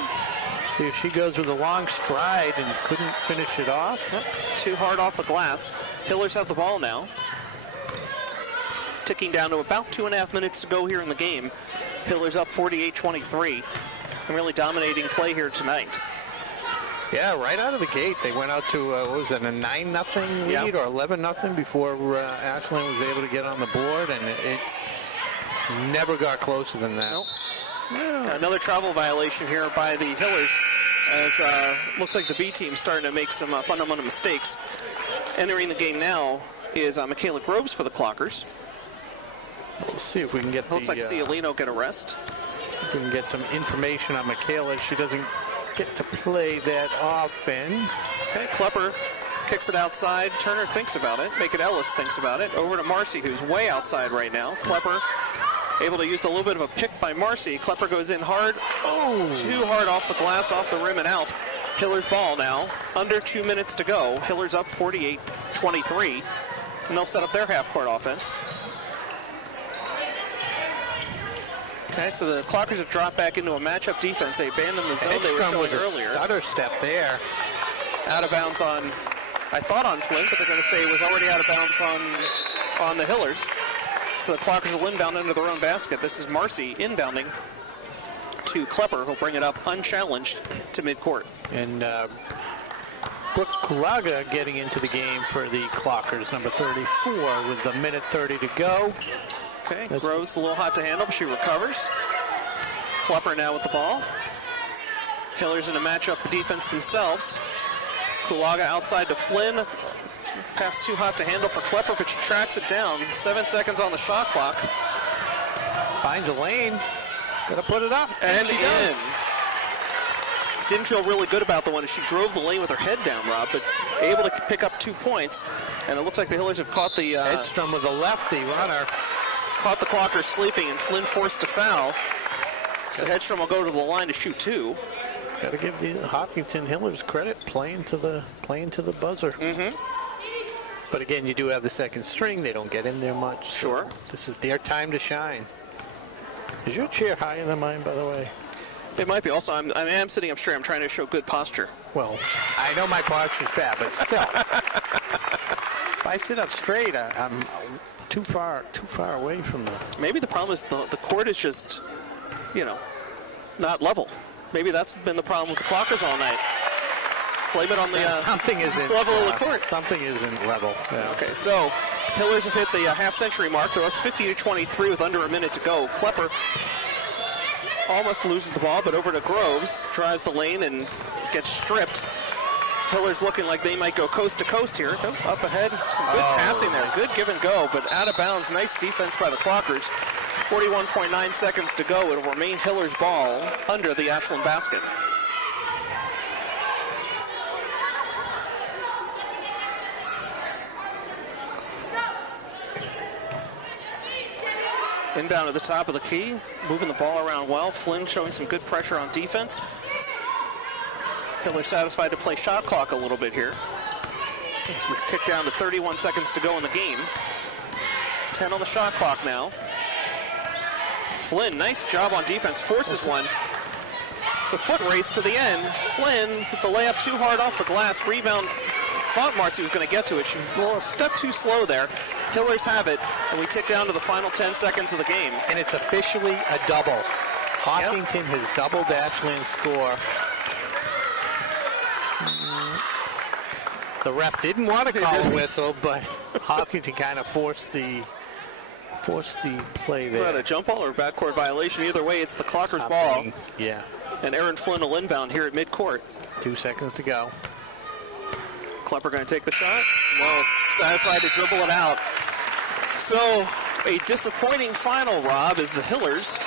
See if she goes with a long stride and couldn't finish it off. Yep. Too hard off the glass. Hillers have the ball now. Ticking down to about 2.5 minutes to go here in the game. Hillers up 48-23. And really dominating play here tonight. Yeah, right out of the gate, they went out to, what was it, a 9-0 lead or 11-0 before Ashland was able to get on the board, and it never got closer than that. Nope. Yeah. Another travel violation here by the Hillers, as looks like the B team starting to make some fundamental mistakes. Entering the game now is Michaela Groves for the Clockers. We'll see if we can get looks like Cialino get a rest. If we can get some information on Michaela. She doesn't get to play that often. Okay, Klepper kicks it outside. Turner thinks about it. Make it Ellis thinks about it. Over to Marcy, who's way outside right now. Klepper able to use a little bit of a pick by Marcy. Klepper goes in hard. Oh, too hard off the glass, off the rim and out. Hillers ball now. Under 2 minutes to go. Hillers up 48-23. And they'll set up their half-court offense. Okay, so the Clockers have dropped back into a matchup defense. They abandoned the zone they were showing earlier. Stutter step there. Out of bounds on, I thought on Flynn, but they're going to say it was already out of bounds on the Hillers. So the Clockers will inbound into their own basket. This is Marcy inbounding to Klepper, who'll bring it up unchallenged to midcourt. And Brooke Kulaga getting into the game for the Clockers, number 34, with a minute 30 to go. Okay, Groves a little hot to handle, but she recovers. Klepper now with the ball. Hillers in a matchup for defense themselves. Kulaga outside to Flynn. Pass too hot to handle for Klepper, but she tracks it down. 7 seconds on the shot clock. Finds a lane. Gonna put it up. And she in. does. Didn't feel really good about the one as she drove the lane with her head down, Rob, but able to pick up 2 points. And it looks like the Hillers have caught the Edstrom with a lefty runner. caught the Clockers sleeping, and Flynn forced a foul. So Hedstrom will go to the line to shoot 2. Got to give the Hopkinton Hillers credit playing to the buzzer. Mm-hmm. But again, you do have the second string. They don't get in there much. Sure. So this is their time to shine. Is your chair higher than mine, by the way? It might be. Also, I am sitting up straight. I'm trying to show good posture. Well, I know my posture's bad, but still. If I sit up straight, I'm too far away from the... Maybe the problem is the court is just, not level. Maybe that's been the problem with the Clockers all night. Blame it on the something isn't level of the court. Something isn't level. Yeah. Okay, so Hillers have hit the half-century mark. They're up 50-23 with under a minute to go. Klepper almost loses the ball, but over to Groves, drives the lane and gets stripped. Hillers looking like they might go coast to coast here. Up ahead, some good passing there. Good give and go, but out of bounds. Nice defense by the Clockers. 41.9 seconds to go. It'll remain Hillers' ball under the Ashland basket. Inbound at the top of the key, moving the ball around well. Flynn showing some good pressure on defense. Hillers satisfied to play shot clock a little bit here. As we tick down to 31 seconds to go in the game. 10 on the shot clock now. Flynn, nice job on defense, forces one. It's a foot race to the end. Flynn hit the layup too hard off the glass. Rebound, thought Marcy was going to get to it. She was a step too slow there. Hillers have it, and we tick down to the final 10 seconds of the game. And it's officially a double. Hopkinton has doubled Ashland's score. The ref didn't want to call a whistle, but Hopkinton kind of forced the play there. Is that a jump ball or a backcourt violation? Either way, it's the Clockers' ball. Yeah. And Aaron Flynn will inbound here at midcourt. 2 seconds to go. Klepper going to take the shot. No, satisfied to dribble it out. So a disappointing final, Rob, as the Hillers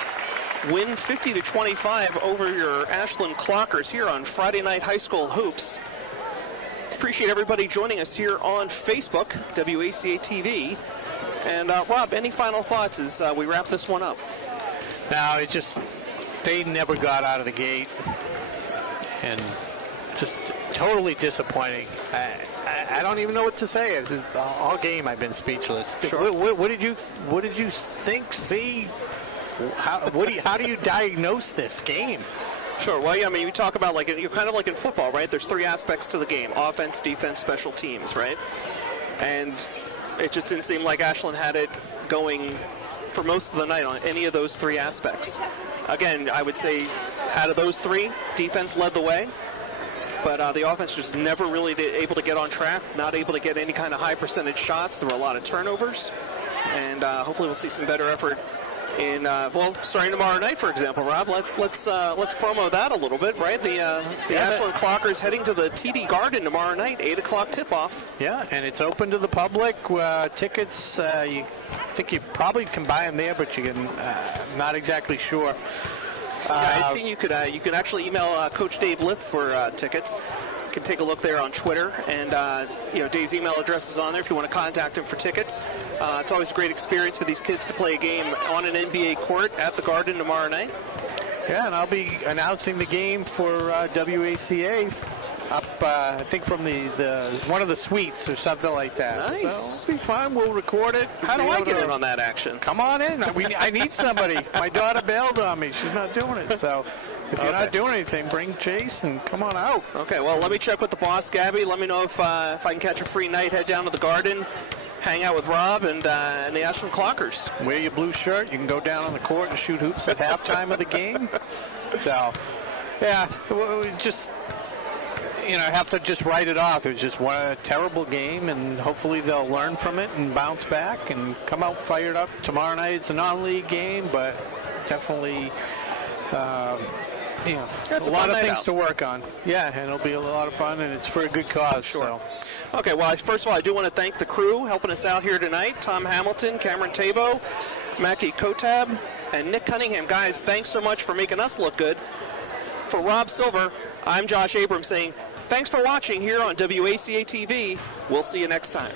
win 50-25 over your Ashland Clockers here on Friday Night High School Hoops. Appreciate everybody joining us here on Facebook, WACA-TV. And Rob, any final thoughts as we wrap this one up? Now, it's just, they never got out of the gate. And just totally disappointing. I don't even know what to say. It's just, all game I've been speechless. Sure. What did you think? See? How do you diagnose this game? Sure. Well, yeah, I mean, you talk about you're kind of like in football, right? There's 3 aspects to the game: offense, defense, special teams, right? And it just didn't seem like Ashland had it going for most of the night on any of those 3 aspects. Again, I would say out of those 3, defense led the way. But the offense just never really able to get on track, not able to get any kind of high percentage shots. There were a lot of turnovers. And hopefully we'll see some better effort in, starting tomorrow night, for example, Rob. Let's promo that a little bit, right? The Ashland Clockers heading to the TD Garden tomorrow night, 8 o'clock tip-off. Yeah, and it's open to the public. Tickets, I think you probably can buy them there, but you can, not exactly sure. Yeah, I'd seen you could actually email Coach Dave Lith for tickets. You can take a look there on Twitter, and Dave's email address is on there if you want to contact him for tickets. It's always a great experience for these kids to play a game on an NBA court at the Garden tomorrow night. Yeah, and I'll be announcing the game for WACA up, I think, from the one of the suites or something like that. Nice. So it'll be fun. We'll record it. How do I get in on that action? Come on in. I need somebody. My daughter bailed on me. She's not doing it. So if you're not doing anything, bring Chase and come on out. Okay, well, let me check with the boss, Gabby. Let me know if I can catch a free night, head down to the Garden, hang out with Rob and the Ashland Clockers. Wear your blue shirt. You can go down on the court and shoot hoops at halftime of the game. So, yeah, just... have to just write it off. It was just a terrible game, and hopefully they'll learn from it and bounce back and come out fired up. Tomorrow night it's a non-league game, but definitely, a lot of things to work on. Yeah, and it'll be a lot of fun, and it's for a good cause. Sure. So. Okay, well, first of all, I do want to thank the crew helping us out here tonight. Tom Hamilton, Cameron Tabo, Mackie Kotab, and Nick Cunningham. Guys, thanks so much for making us look good. For Rob Silver, I'm Josh Abrams saying thanks for watching here on WACA-TV. We'll see you next time.